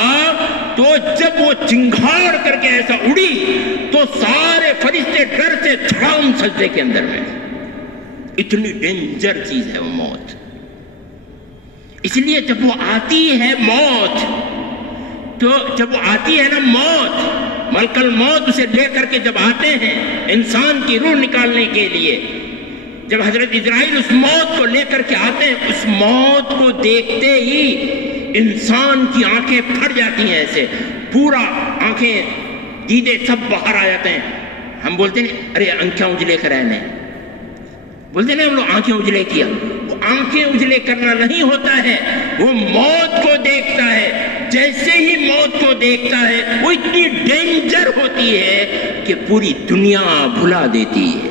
تو جب وہ چنگھاڑ کر کے ایسا اڑی تو سارے فرشتے ڈر سے چھڑاؤں سجدے کے اندر میں. اتنی ڈینجر چیز ہے وہ موت. اس لیے جب وہ آتی ہے موت، تو جب وہ آتی ہے نا موت، ملک الموت اسے لے کر کے جب آتے ہیں انسان کی روح نکالنے کے لیے، جب حضرت اسرائیل اس موت کو لے کر کے آتے ہیں، اس موت کو دیکھتے ہی انسان کی آنکھیں پھٹ جاتی ہیں. ایسے پورا آنکھیں دیدے سب باہر آ جاتے ہیں. ہم بولتے ہیں ارے آنکھیں اجلے کر رہنے، بولتے ہیں ہم لوگ آنکھیں اجلے کیا. وہ آنکھیں اجلے کرنا نہیں ہوتا ہے، وہ موت کو دیکھتا ہے. جیسے ہی موت کو دیکھتا ہے وہ اتنی ڈینجر ہوتی ہے کہ پوری دنیا بھلا دیتی ہے.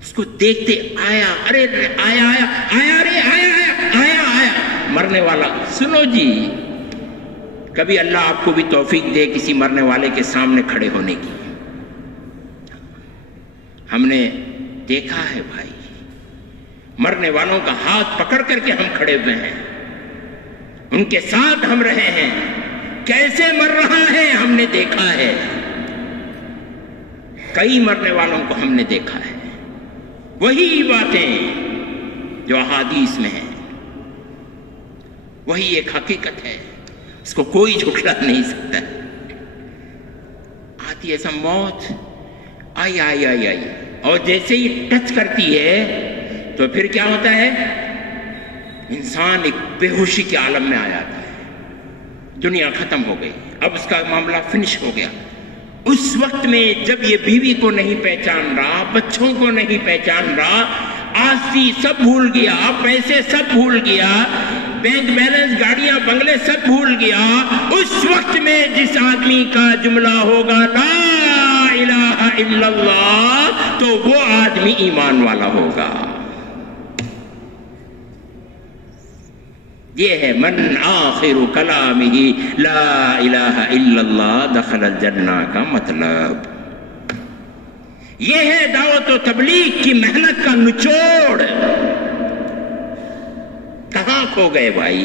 اس کو دیکھتے آیا، ارے آیا آیا آیا، ارے آیا آیا آیا آیا، مرنے والا. سنو جی، کبھی اللہ آپ کو بھی توفیق دے کسی مرنے والے کے سامنے کھڑے ہونے کی. ہم نے دیکھا ہے بھائی، مرنے والوں کا ہاتھ پکڑ کر کے ہم کھڑے ہوئے ہیں، ان کے ساتھ ہم رہے ہیں. کیسے مر رہا ہے ہم نے دیکھا ہے. کئی مرنے والوں کو ہم نے دیکھا ہے. وہی باتیں جو احادیث میں ہیں، وہی ایک حقیقت ہے، اس کو کوئی جھٹلا نہیں سکتا. آتی ایسا موت، آئی آئی آئی آئی، اور جیسے ہی ٹچ کرتی ہے تو پھر کیا ہوتا ہے؟ انسان ایک بے ہوشی کے عالم میں آ جاتا ہے. دنیا ختم ہو گئی، اب اس کا معاملہ فنش ہو گیا. اس وقت میں جب یہ بیوی کو نہیں پہچان رہا، بچوں کو نہیں پہچان رہا، آستی سب بھول گیا، پیسے سب بھول گیا، بینک بیلنس، گاڑیاں، بنگلے سب بھول گیا، اس وقت میں جس آدمی کا جملہ ہوگا لا الہ الا اللہ، تو وہ آدمی ایمان والا ہوگا۔ یہ ہے من آخر کلامہ لا الہ الا اللہ دخل الجنہ کا مطلب۔ یہ ہے دعوت و تبلیغ کی محنت کا نچوڑ۔ کہاں کھو گئے بھائی؟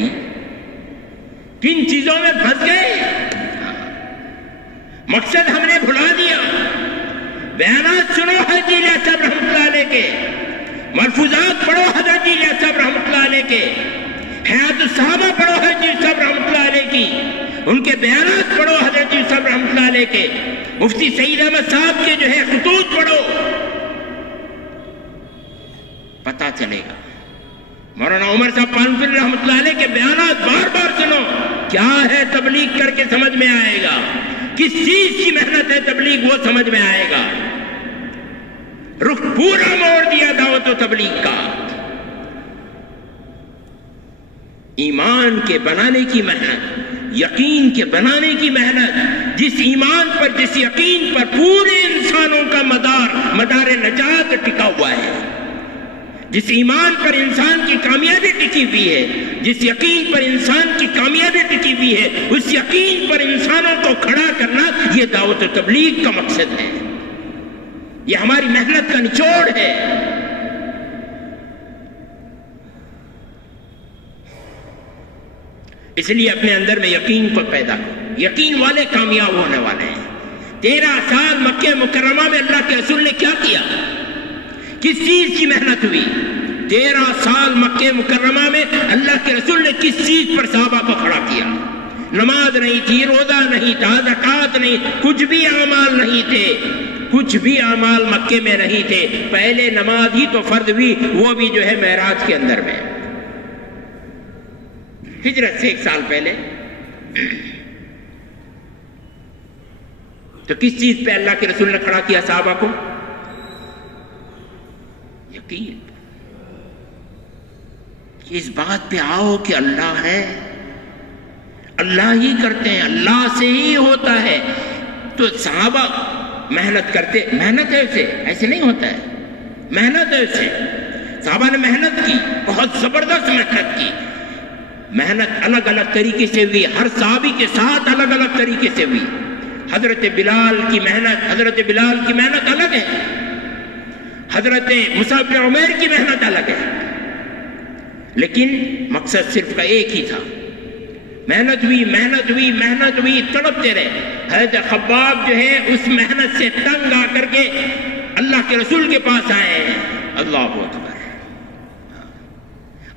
کن چیزوں میں پھنس گئے؟ مقصد ہم نے بھلا دیا۔ بیانات سنو حضرت جی الیاس صاحب رحمۃ اللہ علیہ کے، ملفوظات پڑھو حضرت جی الیاس صاحب رحمۃ اللہ علیہ کے، حیات الصحابہ پڑھو حضرت جی صاحب رحمۃ اللہ علیہ کی، ان کے بیانات پڑھو حضرت جی صاحب رحمۃ اللہ علیہ کے، مفتی سعید احمد صاحب کے جو ہے خطوط پڑھو، پتہ چلے گا۔ مولانا عمر صاحب پانپل رحمۃ اللہ علیہ کے بیانات بار بار سنو، کیا ہے تبلیغ کر کے سمجھ میں آئے گا، کس چیز کی محنت ہے تبلیغ وہ سمجھ میں آئے گا۔ رخ پورا موڑ دیا دعوت و تبلیغ کا۔ ایمان کے بنانے کی محنت، یقین کے بنانے کی محنت، جس ایمان پر، جس یقین پر پورے انسانوں کا مدار نجات ٹکا ہوا ہے، جس ایمان پر انسان کی کامیابی ٹکی ہوئی ہے، جس یقین پر انسان کی کامیابی ٹکی ہوئی ہے، اس یقین پر انسانوں کو کھڑا کرنا، یہ دعوت و تبلیغ کا مقصد ہے، یہ ہماری محنت کا نچوڑ ہے۔ اس لیے اپنے اندر میں یقین کو پیدا کرو، یقین والے کامیاب ہونے والے ہیں۔ 13 سال مکہ مکرمہ میں اللہ کے رسول نے کیا کیا؟ کس چیز کی محنت ہوئی؟ 13 سال مکہ مکرمہ میں اللہ کے رسول نے کس چیز پر صحابہ کو کھڑا کیا؟ نماز نہیں تھی، روزہ نہیں تھا، زکوٰۃ نہیں، کچھ بھی اعمال نہیں تھے، کچھ بھی اعمال مکے میں نہیں تھے۔ پہلے نماز ہی تو فرض ہوئی، وہ بھی جو ہے معراج کے اندر میں، ہجرت سے 1 سال پہلے۔ تو کس چیز پہ اللہ کے رسول نے کھڑا کیا صحابہ کو؟ یقین، اس بات پہ آؤ کہ اللہ ہے، اللہ ہی کرتے ہیں، اللہ سے ہی ہوتا ہے۔ تو صحابہ محنت کرتے، محنت ہے اسے، ایسے نہیں ہوتا ہے، محنت ہے اسے۔ صحابہ نے محنت کی، بہت زبردست محنت کی۔ محنت الگ الگ طریقے سے ہوئی، ہر صحابی کے ساتھ الگ الگ طریقے سے ہوئی۔ حضرت بلال کی محنت الگ ہے، حضرت مصعب بن عمیر کی محنت الگ ہے، لیکن مقصد صرف کا ایک ہی تھا۔ محنت ہوئی، تڑپتے رہے۔ حضرت خباب جو ہے اس محنت سے تنگ آ کر کے اللہ کے رسول کے پاس آئے ہیں، اللہ اکبر،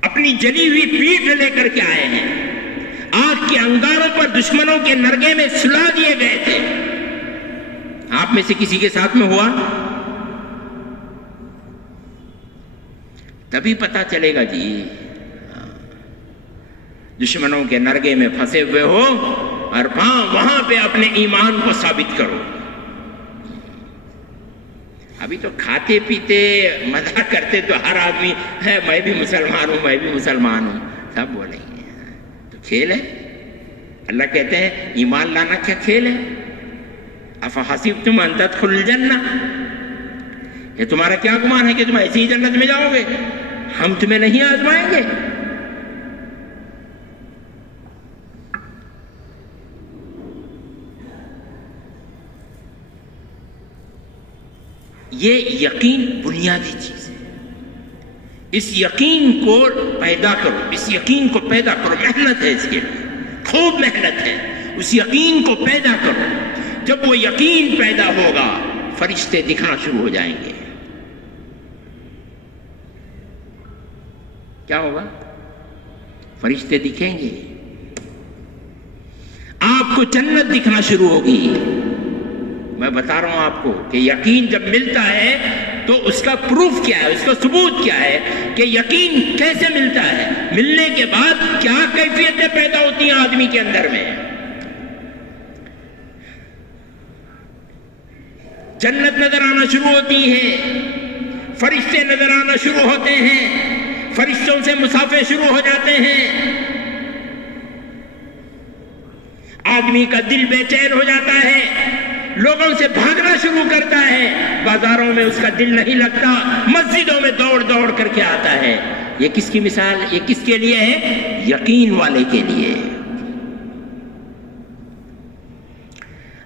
اپنی جلی ہوئی پیٹھ لے کر کے آئے ہیں، آگ کے انگاروں پر دشمنوں کے نرگے میں سلا دیے گئے تھے۔ آپ میں سے کسی کے ساتھ میں ہوا؟ تبھی پتا چلے گا جی، دشمنوں کے نرگے میں پھنسے ہوئے ہو اور وہاں پہ اپنے ایمان کو ثابت کرو۔ ابھی تو کھاتے پیتے مزہ کرتے تو ہر آدمی ہے میں بھی مسلمان ہوں، میں بھی مسلمان ہوں، سب بولیں گے، تو کھیل ہے۔ اللہ کہتے ہیں ایمان لانا کیا کھیل ہے؟ افحسبتم ان تدخلوا الجنہ، یہ تمہارا کیا گمان ہے کہ تم ایسی ہی جنت میں جاؤ گے؟ ہم تمہیں نہیں آزمائیں گے؟ یہ یقین بنیادی چیز ہے، اس یقین کو پیدا کرو، اس یقین کو پیدا کرو، محنت ہے اس کے لیے، خوب محنت ہے، اس یقین کو پیدا کرو۔ جب وہ یقین پیدا ہوگا فرشتے دکھنا شروع ہو جائیں گے۔ کیا ہوگا؟ فرشتے دکھیں گے، آپ کو جنت دکھنا شروع ہوگی۔ میں بتا رہا ہوں آپ کو کہ یقین جب ملتا ہے تو اس کا پروف کیا ہے، اس کا ثبوت کیا ہے کہ یقین کیسے ملتا ہے، ملنے کے بعد کیا کیفیتیں پیدا ہوتی ہیں آدمی کے اندر میں۔ جنت نظر آنا شروع ہوتی ہے، فرشتے نظر آنا شروع ہوتے ہیں، فرشتوں سے مسافے شروع ہو جاتے ہیں، آدمی کا دل بے چین ہو جاتا ہے، لوگوں سے بھاگنا شروع کرتا ہے، بازاروں میں اس کا دل نہیں لگتا، مسجدوں میں دوڑ دوڑ کر کے آتا ہے۔ یہ کس کی مثال؟ یہ کس کے لیے ہے؟ یقین والے کے لیے۔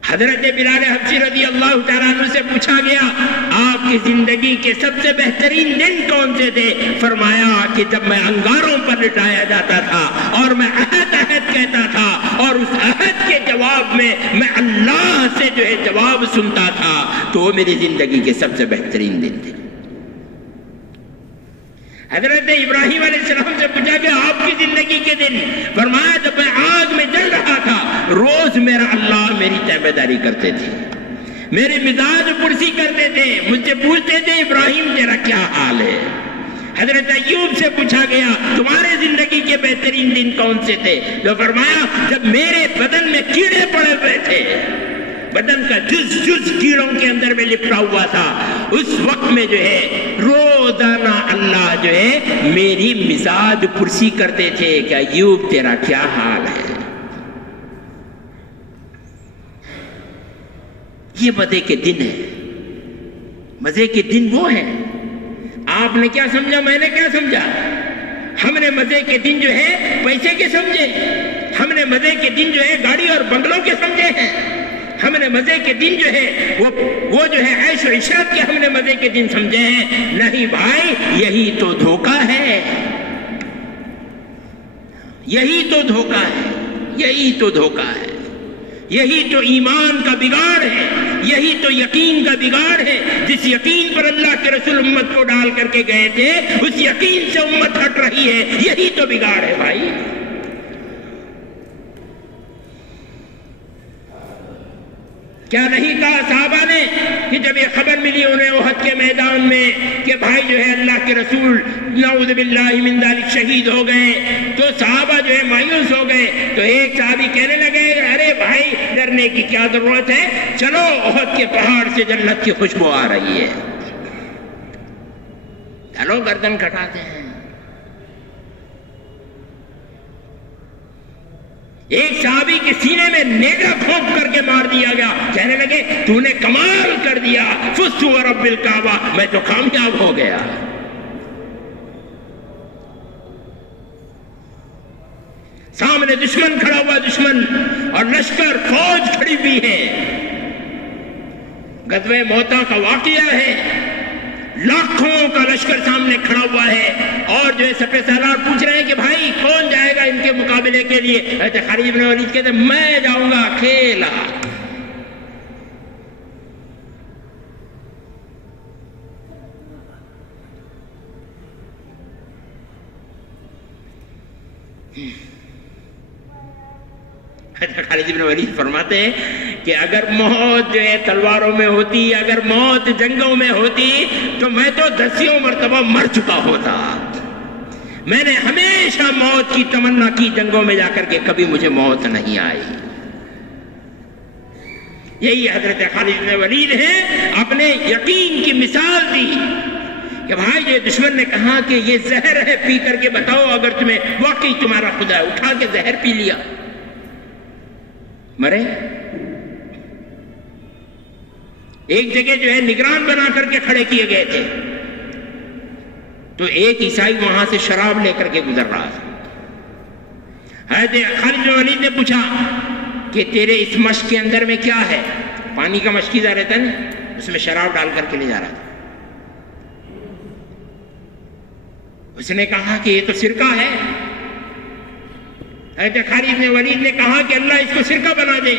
حضرت بلال حبشی رضی اللہ تعالیٰ عنہ سے پوچھا گیا آپ کی زندگی کے سب سے بہترین دن کون سے تھے؟ فرمایا کہ جب میں انگاروں پر لٹایا جاتا تھا اور میں عہد عہد کہتا تھا اور اس عہد کے جواب میں اللہ سے جو ہے جواب سنتا تھا، تو وہ میری زندگی کے سب سے بہترین دن تھے۔ حضرت ابراہیم علیہ السلام سے پوچھا کہ آپ کی زندگی کے دن؟ فرمایا جب میں آگ میں جل رہا تھا، روز میرا اللہ میری تابعداری کرتے تھے، میرے مزاج پرسی کرتے تھے، مجھ سے پوچھتے تھے ابراہیم تیرا کیا حال ہے؟ حضرت ایوب سے پوچھا گیا تمہارے زندگی کے بہترین دن کون سے تھے؟ تو فرمایا جب میرے بدن میں کیڑے پڑے ہوئے تھے، بدن کا جز جز کیڑوں کے اندر میں لپٹا ہوا تھا، اس وقت میں جو ہے روزانہ اللہ جو ہے میری مزاج پرسی کرتے تھے کہ ایوب تیرا کیا حال ہے۔ یہ مزے کے دن ہے، مزے کے دن وہ ہیں۔ آپ نے کیا سمجھا، میں نے کیا سمجھا؟ ہم نے مزے کے دن جو ہے پیسے کے سمجھے، ہم نے مزے کے دن جو ہے گاڑی اور بنگلوں کے سمجھے ہیں، ہم نے مزے کے دن جو ہے وہ جو ہے عیش و عشرت کے ہم نے مزے کے دن سمجھے ہیں۔ نہیں بھائی، یہی تو دھوکہ ہے، یہی تو دھوکہ ہے، یہی تو دھوکہ ہے، یہی تو ایمان کا بگاڑ ہے، یہی تو یقین کا بگاڑ ہے۔ جس یقین پر اللہ کے رسول امت کو ڈال کر کے گئے تھے، اس یقین سے امت ہٹ رہی ہے، یہی تو بگاڑ ہے بھائی۔ کیا نہیں کہا صحابہ نے کہ جب یہ خبر ملی انہیں احد کے میدان میں کہ بھائی جو ہے اللہ کے رسول نعوذ باللہ من ذالک شہید ہو گئے، تو صحابہ جو ہے مایوس ہو گئے۔ تو ایک صحابی کہنے لگے ارے بھائی ڈرنے کی کیا ضرورت ہے، چلو احد کے پہاڑ سے جنت کی خوشبو آ رہی ہے، چلو گردن کٹاتے ہیں۔ ایک صحابی کے سینے میں نیزہ پھونک کر کے مار دیا گیا، کہنے لگے تو نے کمال کر دیا، فزت ورب الکعبہ، میں تو کامیاب ہو گیا۔ سامنے دشمن کھڑا ہوا، دشمن اور لشکر فوج کھڑی ہوئی ہے، غزوہ موتا کا واقعہ ہے، لاکھوں کا لشکر سامنے کھڑا ہوا ہے، اور جو ہے سپہ سالار پوچھ رہے ہیں کہ بھائی کون جائے گا ان کے مقابلے کے لیے؟ حضرت خالد بن ولید کہتے ہیں میں جاؤں گا اکیلا۔ حضرت خالد بن ولید فرماتے ہیں کہ اگر موت جو ہے تلواروں میں ہوتی، اگر موت جنگوں میں ہوتی تو میں تو 10 مرتبہ مر چکا ہوتا۔ میں نے ہمیشہ موت کی تمنا کی جنگوں میں جا کر کے، کبھی مجھے موت نہیں آئی۔ یہی حضرت خالد بن ولید ہیں، اپنے یقین کی مثال دی کہ بھائی یہ دشمن نے کہا کہ یہ زہر ہے، پی کر کے بتاؤ اگر تمہیں واقعی تمہارا خدا ہے، اٹھا کے زہر پی لیا، مرے۔ ایک جگہ جو ہے نگران بنا کر کے کھڑے کیے گئے تھے، تو ایک عیسائی وہاں سے شراب لے کر کے گزر رہا تھا۔ حضرت خالد بن ولید نے پوچھا کہ تیرے اس مشک کے اندر میں کیا ہے؟ پانی کا مشکیزہ رہتا ہے نا، اس میں شراب ڈال کر کے لے جا رہا تھا۔ اس نے کہا کہ یہ تو سرکہ ہے۔ حضرت خالد بن ولید نے کہا کہ اللہ اس کو سرکہ بنا دے۔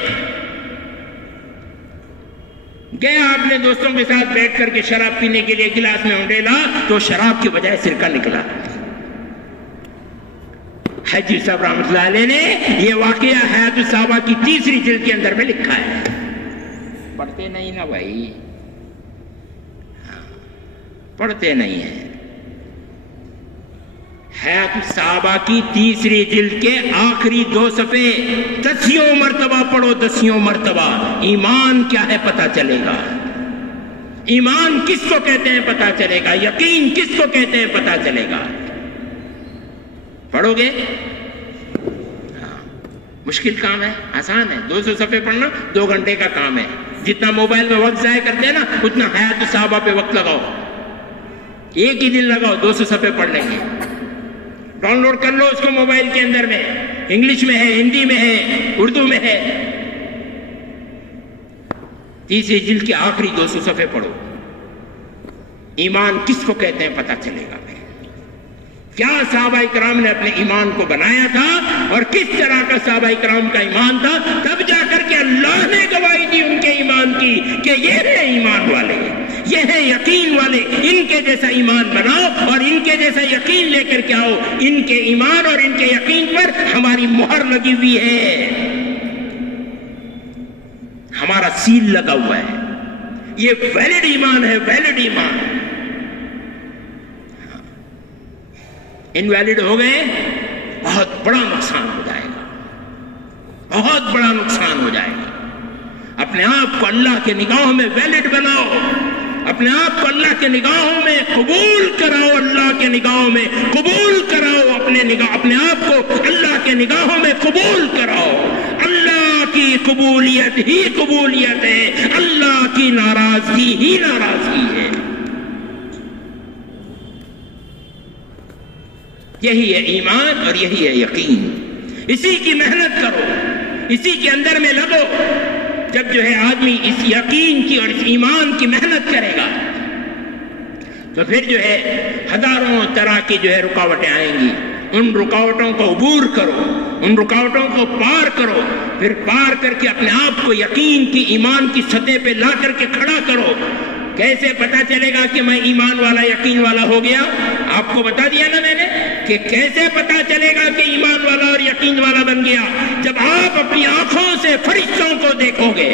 گیا اپنے دوستوں کے ساتھ بیٹھ کر کے شراب پینے کے لیے گلاس میں انڈیلا، تو شراب کے بجائے سرکہ نکلا۔ حجی صاحب رحمۃ اللہ علیہ نے یہ واقعہ حیات الصحابہ کی 3 جلد کے اندر میں لکھا ہے۔ پڑھتے نہیں نا بھائی، پڑھتے نہیں ہیں۔ حیات الصحابہ کی 3 جلد کے آخری 2 صفحے 10 مرتبہ پڑھو، 10 مرتبہ، ایمان کیا ہے پتہ چلے گا۔ ایمان کس کو کہتے ہیں پتا چلے گا، یقین کس کو کہتے ہیں پتا چلے گا۔ پڑھو گے؟ ہاں، مشکل کام ہے؟ آسان ہے؟ 200 صفحے پڑھنا 2 گھنٹے کا کام ہے۔ جتنا موبائل میں وقت ضائع کرتے ہیں نا، اتنا حیات الصحابہ پہ وقت لگاؤ، ایک ہی دن لگاؤ 200 صفحے پڑھ لیں گے۔ ڈاؤن لوڈ کر لو اس کو موبائل کے اندر میں، انگلش میں ہے، ہندی میں ہے، اردو میں ہے۔ 30 جلد کے آخری 200 صفحے پڑھو، ایمان کس کو کہتے ہیں پتا چلے گا۔ کیا صحابہ کرام نے اپنے ایمان کو بنایا تھا اور کس طرح کا صحابہ کرام کا ایمان تھا، تب جا کر کے اللہ نے گواہی دی ان کے ایمان کی کہ یہ ہیں ایمان والے، یہ ہیں یقین والے، ان کے جیسا ایمان بناؤ اور ان کے جیسا یقین لے کر کے آؤ۔ ان کے ایمان اور ان کے یقین پر ہماری مہر لگی ہوئی ہے، ہمارا سیل لگا ہوا ہے، یہ ویلڈ ایمان ہے، ویلڈ ایمان۔ انویلڈ ہو گئے بہت بڑا نقصان ہو جائے گا، بہت بڑا نقصان ہو جائے گا۔ اپنے آپ کو اللہ کے نگاہوں میں ویلڈ بناؤ، اپنے آپ کو اللہ کے نگاہوں میں قبول کراؤ، اللہ کے نگاہوں میں قبول کراؤ، اپنے آپ کو اللہ کے نگاہوں میں قبول کراؤ۔ اللہ کی قبولیت ہی قبولیت ہے، اللہ کی ناراضگی ہی ناراضگی ہے۔ یہی ہے ایمان اور یہی ہے یقین، اسی کی محنت کرو، اسی کے اندر میں لگو۔ جب جو ہے آدمی اس یقین کی اور اس ایمان کی محنت کرے گا تو پھر جو ہے ہزاروں طرح کی جو ہے رکاوٹیں آئیں گی، ان رکاوٹوں کو عبور کرو، ان رکاوٹوں کو پار کرو، پھر پار کر کے اپنے آپ کو یقین کی، ایمان کی سطح پہ لا کر کے کھڑا کرو۔ کیسے پتا چلے گا کہ میں ایمان والا یقین والا ہو گیا؟ آپ کو بتا دیا نا میں نے کہ کیسے پتا چلے گا کہ ایمان والا اور یقین والا بن گیا؟ جب آپ اپنی آنکھوں سے فرشتوں کو دیکھو گے،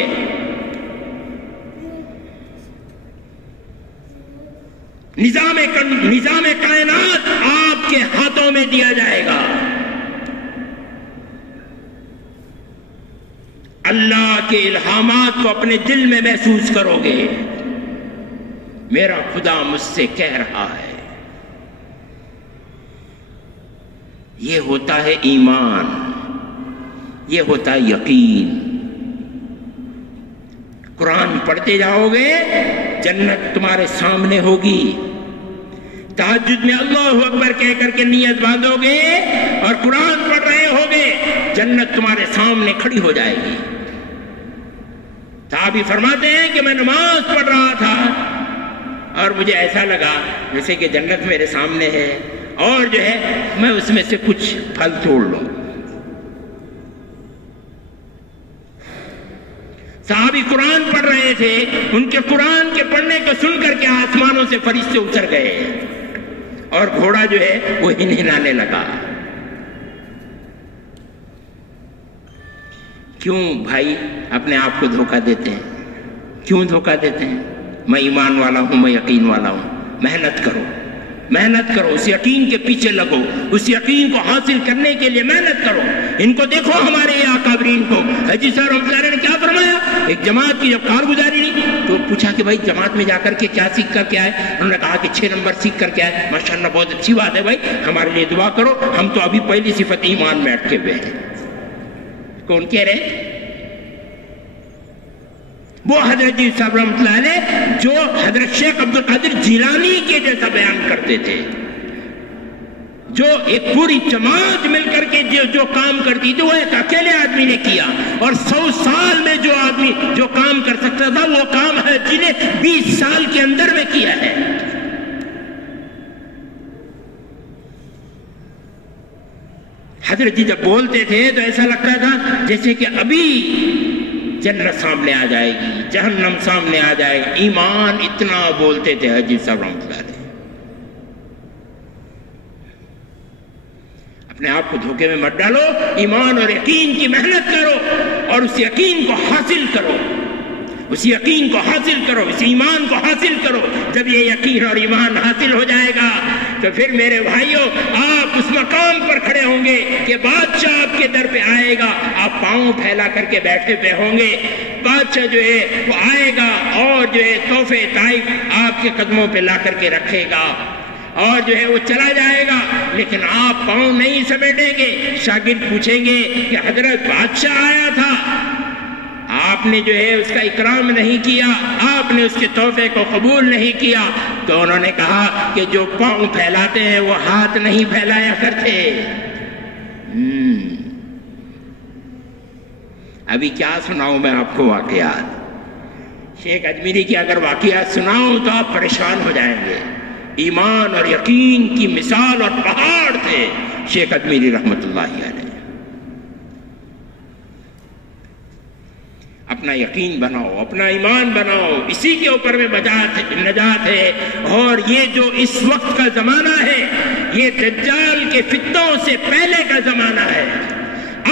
نظام کائنات آپ کے ہاتھوں میں دیا جائے گا، اللہ کے الہامات کو اپنے دل میں محسوس کرو گے۔ میرا خدا مجھ سے کہہ رہا ہے۔ یہ ہوتا ہے ایمان، یہ ہوتا ہے یقین۔ قرآن پڑھتے جاؤ گے، جنت تمہارے سامنے ہوگی۔ تہجد میں اللہ اکبر کہہ کر کے نیت باندھو گے اور قرآن پڑھ رہے ہوگے، جنت تمہارے سامنے کھڑی ہو جائے گی۔ صحابی فرماتے ہیں کہ میں نماز پڑھ رہا تھا اور مجھے ایسا لگا جیسے کہ جنت میرے سامنے ہے اور جو ہے میں اس میں سے کچھ پھل توڑ لوں۔ صحابی قرآن پڑھ رہے تھے، ان کے قرآن کے پڑھنے کو سن کر کے آسمانوں سے فرشتے اتر گئے اور گھوڑا جو ہے وہ ہنہنانے لگا۔ کیوں بھائی اپنے آپ کو دھوکہ دیتے ہیں؟ کیوں دھوکہ دیتے ہیں؟ میں ایمان والا ہوں، میں یقین والا ہوں۔ محنت کرو، محنت کرو، اس یقین کے پیچھے لگو، اس یقین کو حاصل کرنے کے لیے محنت کرو۔ ان کو دیکھو، ہمارے یہ اکابرین کو۔ حاجی صاحب رحمۃ اللہ علیہ نے کیا فرمایا؟ ایک جماعت کی جب کارگزاری نہیں تو پوچھا کہ بھائی جماعت میں جا کر کے کیا سیکھ کر کے آئے؟ انہوں نے کہا کہ 6 نمبر سیکھ کر کے آئے۔ ماشاءاللہ بہت اچھی بات ہے بھائی، ہمارے لیے دعا کرو، ہم تو ابھی پہلی صفت ایمان میں اٹکے ہوئے ہیں۔ کون کہہ رہے؟ وہ حضرت جی صاحب رحمۃ اللہ علیہ جو حضرت شیخ عبد القادر جیلانی کے جیسا بیان کرتے تھے، جو ایک پوری جماعت مل کر کے جو کام کرتی تھی وہ ایک اکیلے آدمی نے کیا، اور 100 سال میں جو آدمی جو کام کر سکتا تھا وہ کام ہے جنہیں 20 سال کے اندر میں کیا ہے۔ حضرت جی جب بولتے تھے تو ایسا لگتا تھا جیسے کہ ابھی جنت سامنے آ جائے گی، جہنم سامنے آ جائے گی۔ ایمان اتنا بولتے تھے حجی صاحب رحمۃ اللہ علیہ۔ اپنے آپ کو دھوکے میں مت ڈالو، ایمان اور یقین کی محنت کرو اور اس یقین کو حاصل کرو، اس یقین کو حاصل کرو، اس ایمان کو حاصل کرو۔ جب یہ یقین اور ایمان حاصل ہو جائے گا تو پھر میرے بھائیوں آپ اس مقام پر کھڑے ہوں گے کہ بادشاہ آپ کے در پہ آئے گا، آپ پاؤں پھیلا کر کے بیٹھے پہ ہوں گے، بادشاہ جو ہے وہ آئے گا اور جو ہے تحفے طائف آپ کے قدموں پہ لا کر کے رکھے گا اور جو ہے وہ چلا جائے گا، لیکن آپ پاؤں نہیں سمیٹیں گے۔ شاگرد پوچھیں گے کہ حضرت بادشاہ آیا تھا، آپ نے جو ہے اس کا اکرام نہیں کیا، آپ نے اس کے تحفے کو قبول نہیں کیا۔ تو انہوں نے کہا کہ جو پاؤں پھیلاتے ہیں وہ ہاتھ نہیں پھیلایا کرتے۔ ابھی کیا سناؤں میں آپ کو واقعات، شیخ اجمیری کی اگر واقعات سناؤں تو آپ پریشان ہو جائیں گے۔ ایمان اور یقین کی مثال اور پہاڑ تھے شیخ اجمیری رحمت اللہ علیہ۔ اپنا یقین بناؤ، اپنا ایمان بناؤ، اسی کے اوپر میں نجات ہے۔ اور یہ جو اس وقت کا زمانہ ہے یہ دجال کے فتنوں سے پہلے کا زمانہ ہے۔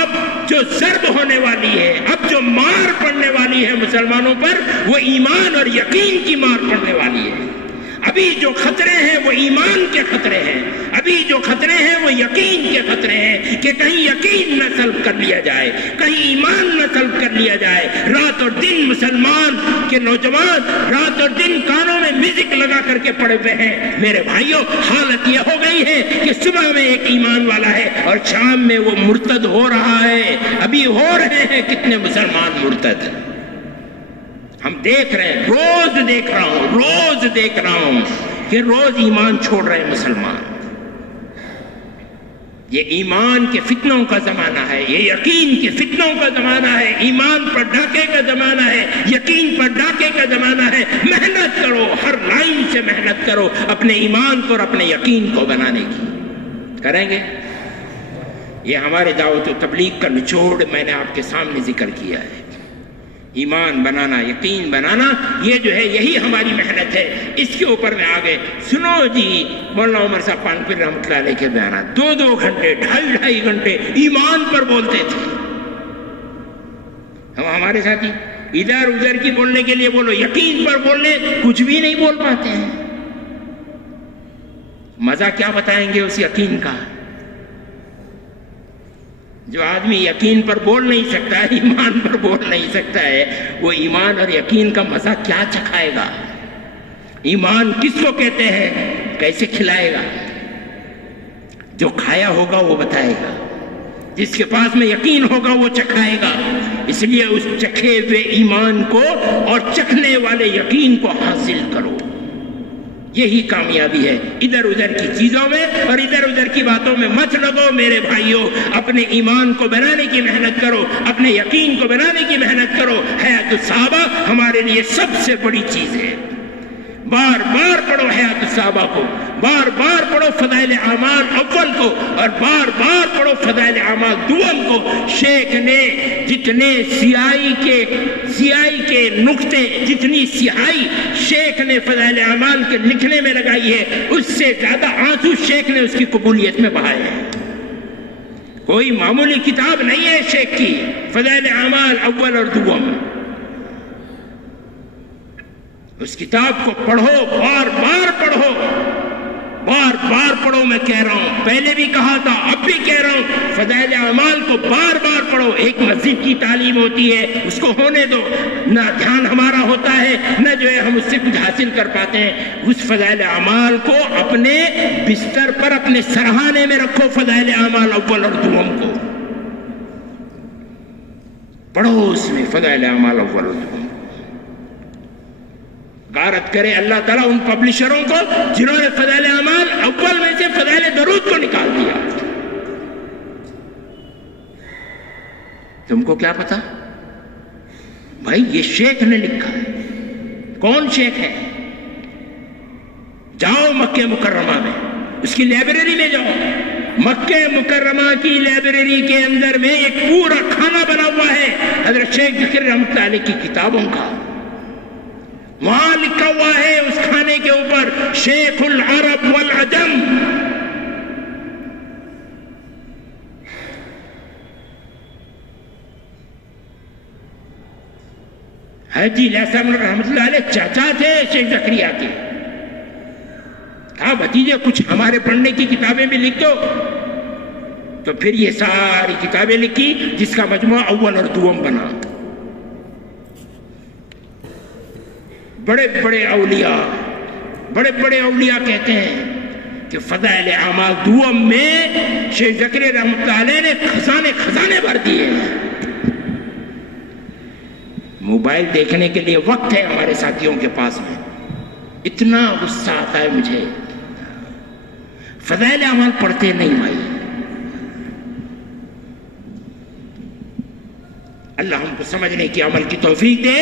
اب جو ضرب ہونے والی ہے، اب جو مار پڑنے والی ہے مسلمانوں پر، وہ ایمان اور یقین کی مار پڑنے والی ہے۔ ابھی جو خطرے ہیں وہ ایمان کے خطرے ہیں، ابھی جو خطرے ہیں وہ یقین کے خطرے ہیں کہ کہیں یقین نہ سلب کر لیا جائے، کہیں ایمان نہ سلب کر لیا جائے۔ رات اور دن مسلمان کے نوجوان رات اور دن کانوں میں میوزک لگا کر کے پڑے ہوئے ہیں۔ میرے بھائیوں حالت یہ ہو گئی ہے کہ صبح میں ایک ایمان والا ہے اور شام میں وہ مرتد ہو رہا ہے۔ ابھی ہو رہے ہیں کتنے مسلمان مرتد، ہم دیکھ رہے ہیں، روز دیکھ رہا ہوں کہ روز ایمان چھوڑ رہے ہیں مسلمان۔ یہ ایمان کے فتنوں کا زمانہ ہے، یہ یقین کے فتنوں کا زمانہ ہے، ایمان پر ڈاکے کا زمانہ ہے، یقین پر ڈاکے کا زمانہ ہے۔ محنت کرو، ہر لائن سے محنت کرو اپنے ایمان کو اور اپنے یقین کو بنانے کی۔ کریں گے؟ یہ ہمارے دعوت و تبلیغ کا نچوڑ میں نے آپ کے سامنے ذکر کیا ہے۔ ایمان بنانا، یقین بنانا، یہ جو ہے یہی ہماری محنت ہے۔ اس کے اوپر میں آگے سنو جی مولانا عمر صاحب پانپیر رحمۃ اللہ علیہ کے بیانات، 2 گھنٹے 2.5 گھنٹے ایمان پر بولتے تھے۔ ہمارے ساتھی ادھر ادھر کی بولنے کے لیے بولو، یقین پر بولنے کچھ بھی نہیں بول پاتے ہیں۔ مزہ کیا بتائیں گے اس یقین کا؟ جو آدمی یقین پر بول نہیں سکتا ہے، ایمان پر بول نہیں سکتا ہے، وہ ایمان اور یقین کا مزہ کیا چکھائے گا؟ ایمان کس کو کہتے ہیں، کیسے کھلائے گا؟ جو کھایا ہوگا وہ بتائے گا، جس کے پاس میں یقین ہوگا وہ چکھائے گا۔ اس لیے اس چکھے ہوئے ایمان کو اور چکھنے والے یقین کو حاصل کرو، یہی کامیابی ہے۔ ادھر ادھر کی چیزوں میں اور ادھر ادھر کی باتوں میں مت لگو میرے بھائیوں، اپنے ایمان کو بنانے کی محنت کرو، اپنے یقین کو بنانے کی محنت کرو۔ حیات الصحابہ ہمارے لیے سب سے بڑی چیز ہے۔ بار بار پڑھو حیات الصحابہ کو، بار بار پڑھو فضائل اعمال اول کو، اور بار بار پڑھو فضائل اعمال دوم کو۔ شیخ نے جتنے سیاہی کے نقطے، جتنی سیاہی شیخ نے فضائل اعمال کے لکھنے میں لگائی ہے، اس سے زیادہ آنسو شیخ نے اس کی قبولیت میں بہائے ہیں۔ کوئی معمولی کتاب نہیں ہے شیخ کی فضائل اعمال اول اور دوم۔ اس کتاب کو پڑھو، بار بار پڑھو، بار بار پڑھو۔ میں کہہ رہا ہوں، پہلے بھی کہا تھا، اب بھی کہہ رہا ہوں، فضائل اعمال کو بار بار پڑھو۔ ایک مسجد کی تعلیم ہوتی ہے، اس کو ہونے دو، نہ دھیان ہمارا ہوتا ہے، نہ جو ہے ہم اس سے کچھ حاصل کر پاتے ہیں۔ اس فضائل اعمال کو اپنے بستر پر، اپنے سرہانے میں رکھو، فضائل اعمال اول اور دوم کو پڑھو، اس میں فضائل اعمال اول اور دوم۔ غارت کرے اللہ تعالیٰ ان پبلشروں کو جنہوں نے فضائل اعمال اول میں سے فضائل درود کو نکال دیا۔ تم کو کیا پتا بھائی؟ یہ شیخ نے لکھا ہے۔ کون شیخ ہے؟ جاؤ مکہ مکرمہ میں، اس کی لائبریری میں جاؤ۔ مکہ مکرمہ کی لائبریری کے اندر میں ایک پورا کھانا بنا ہوا ہے حضرت شیخ ذکر رحمۃ اللہ علیہ کی کتابوں کا۔ وہاں لکھا ہوا ہے اس کھانے کے اوپر شیخ العرب والعجم۔ حاجی لیث رحمۃ اللہ علیہ چاچا تھے شیخ زکریا کے، کہا بھتیجے کچھ ہمارے پڑھنے کی کتابیں بھی لکھ دو. تو پھر یہ ساری کتابیں لکھی جس کا مجموعہ اول اور دوم بنا. بڑے بڑے اولیاء کہتے ہیں کہ فضائل اعمال دوم میں شیخ زکریا رحمۃ اللہ علیہ نے خزانے بھر دیے ہیں. موبائل دیکھنے کے لیے وقت ہے ہمارے ساتھیوں کے پاس میں. اتنا غصہ آتا ہے مجھے. فضائل اعمال پڑھتے نہیں بھائی. اللہ ہم کو سمجھنے کی عمل کی توفیق دے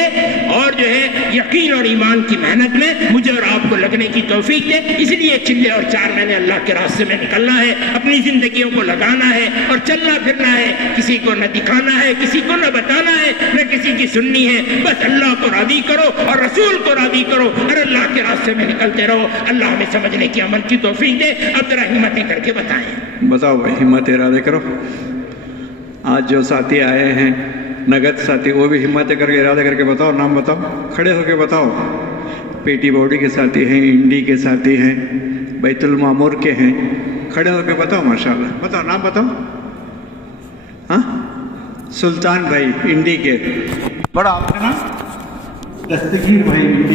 اور جو ہے یقین اور ایمان کی محنت میں مجھے اور آپ کو لگنے کی توفیق دے. اس لیے چلے اور 4 مہینے اللہ کے راستے میں نکلنا ہے, اپنی زندگیوں کو لگانا ہے اور چلنا پھرنا ہے. کسی کو نہ دکھانا ہے, کسی کو نہ بتانا ہے, نہ کسی کی سننی ہے. بس اللہ کو راضی کرو اور رسول کو راضی کرو اور اللہ کے راستے میں نکلتے رہو. اللہ ہمیں سمجھنے کی عمل کی توفیق دے. اب ذرا ہمتیں کر کے بتائیں. بتاؤ بھائی, ہمت ارادے کرو. آج جو ساتھی آئے ہیں نگد ساتھی, وہ بھی ہمت کر کے ارادہ کر کے بتاؤ. نام بتاؤ, کھڑے ہو کے بتاؤ. پیٹی بوڈی کے ساتھی ہیں, انڈی کے ساتھی ہیں, بیت المعمور کے ہیں. کھڑے ہو کے بتاؤ. ماشاءاللہ بتاؤ, نام بتاؤ. ہاں, سلطان بھائی انڈی کے. بڑا آپ کا نام؟ دستگیر بھائی انڈی.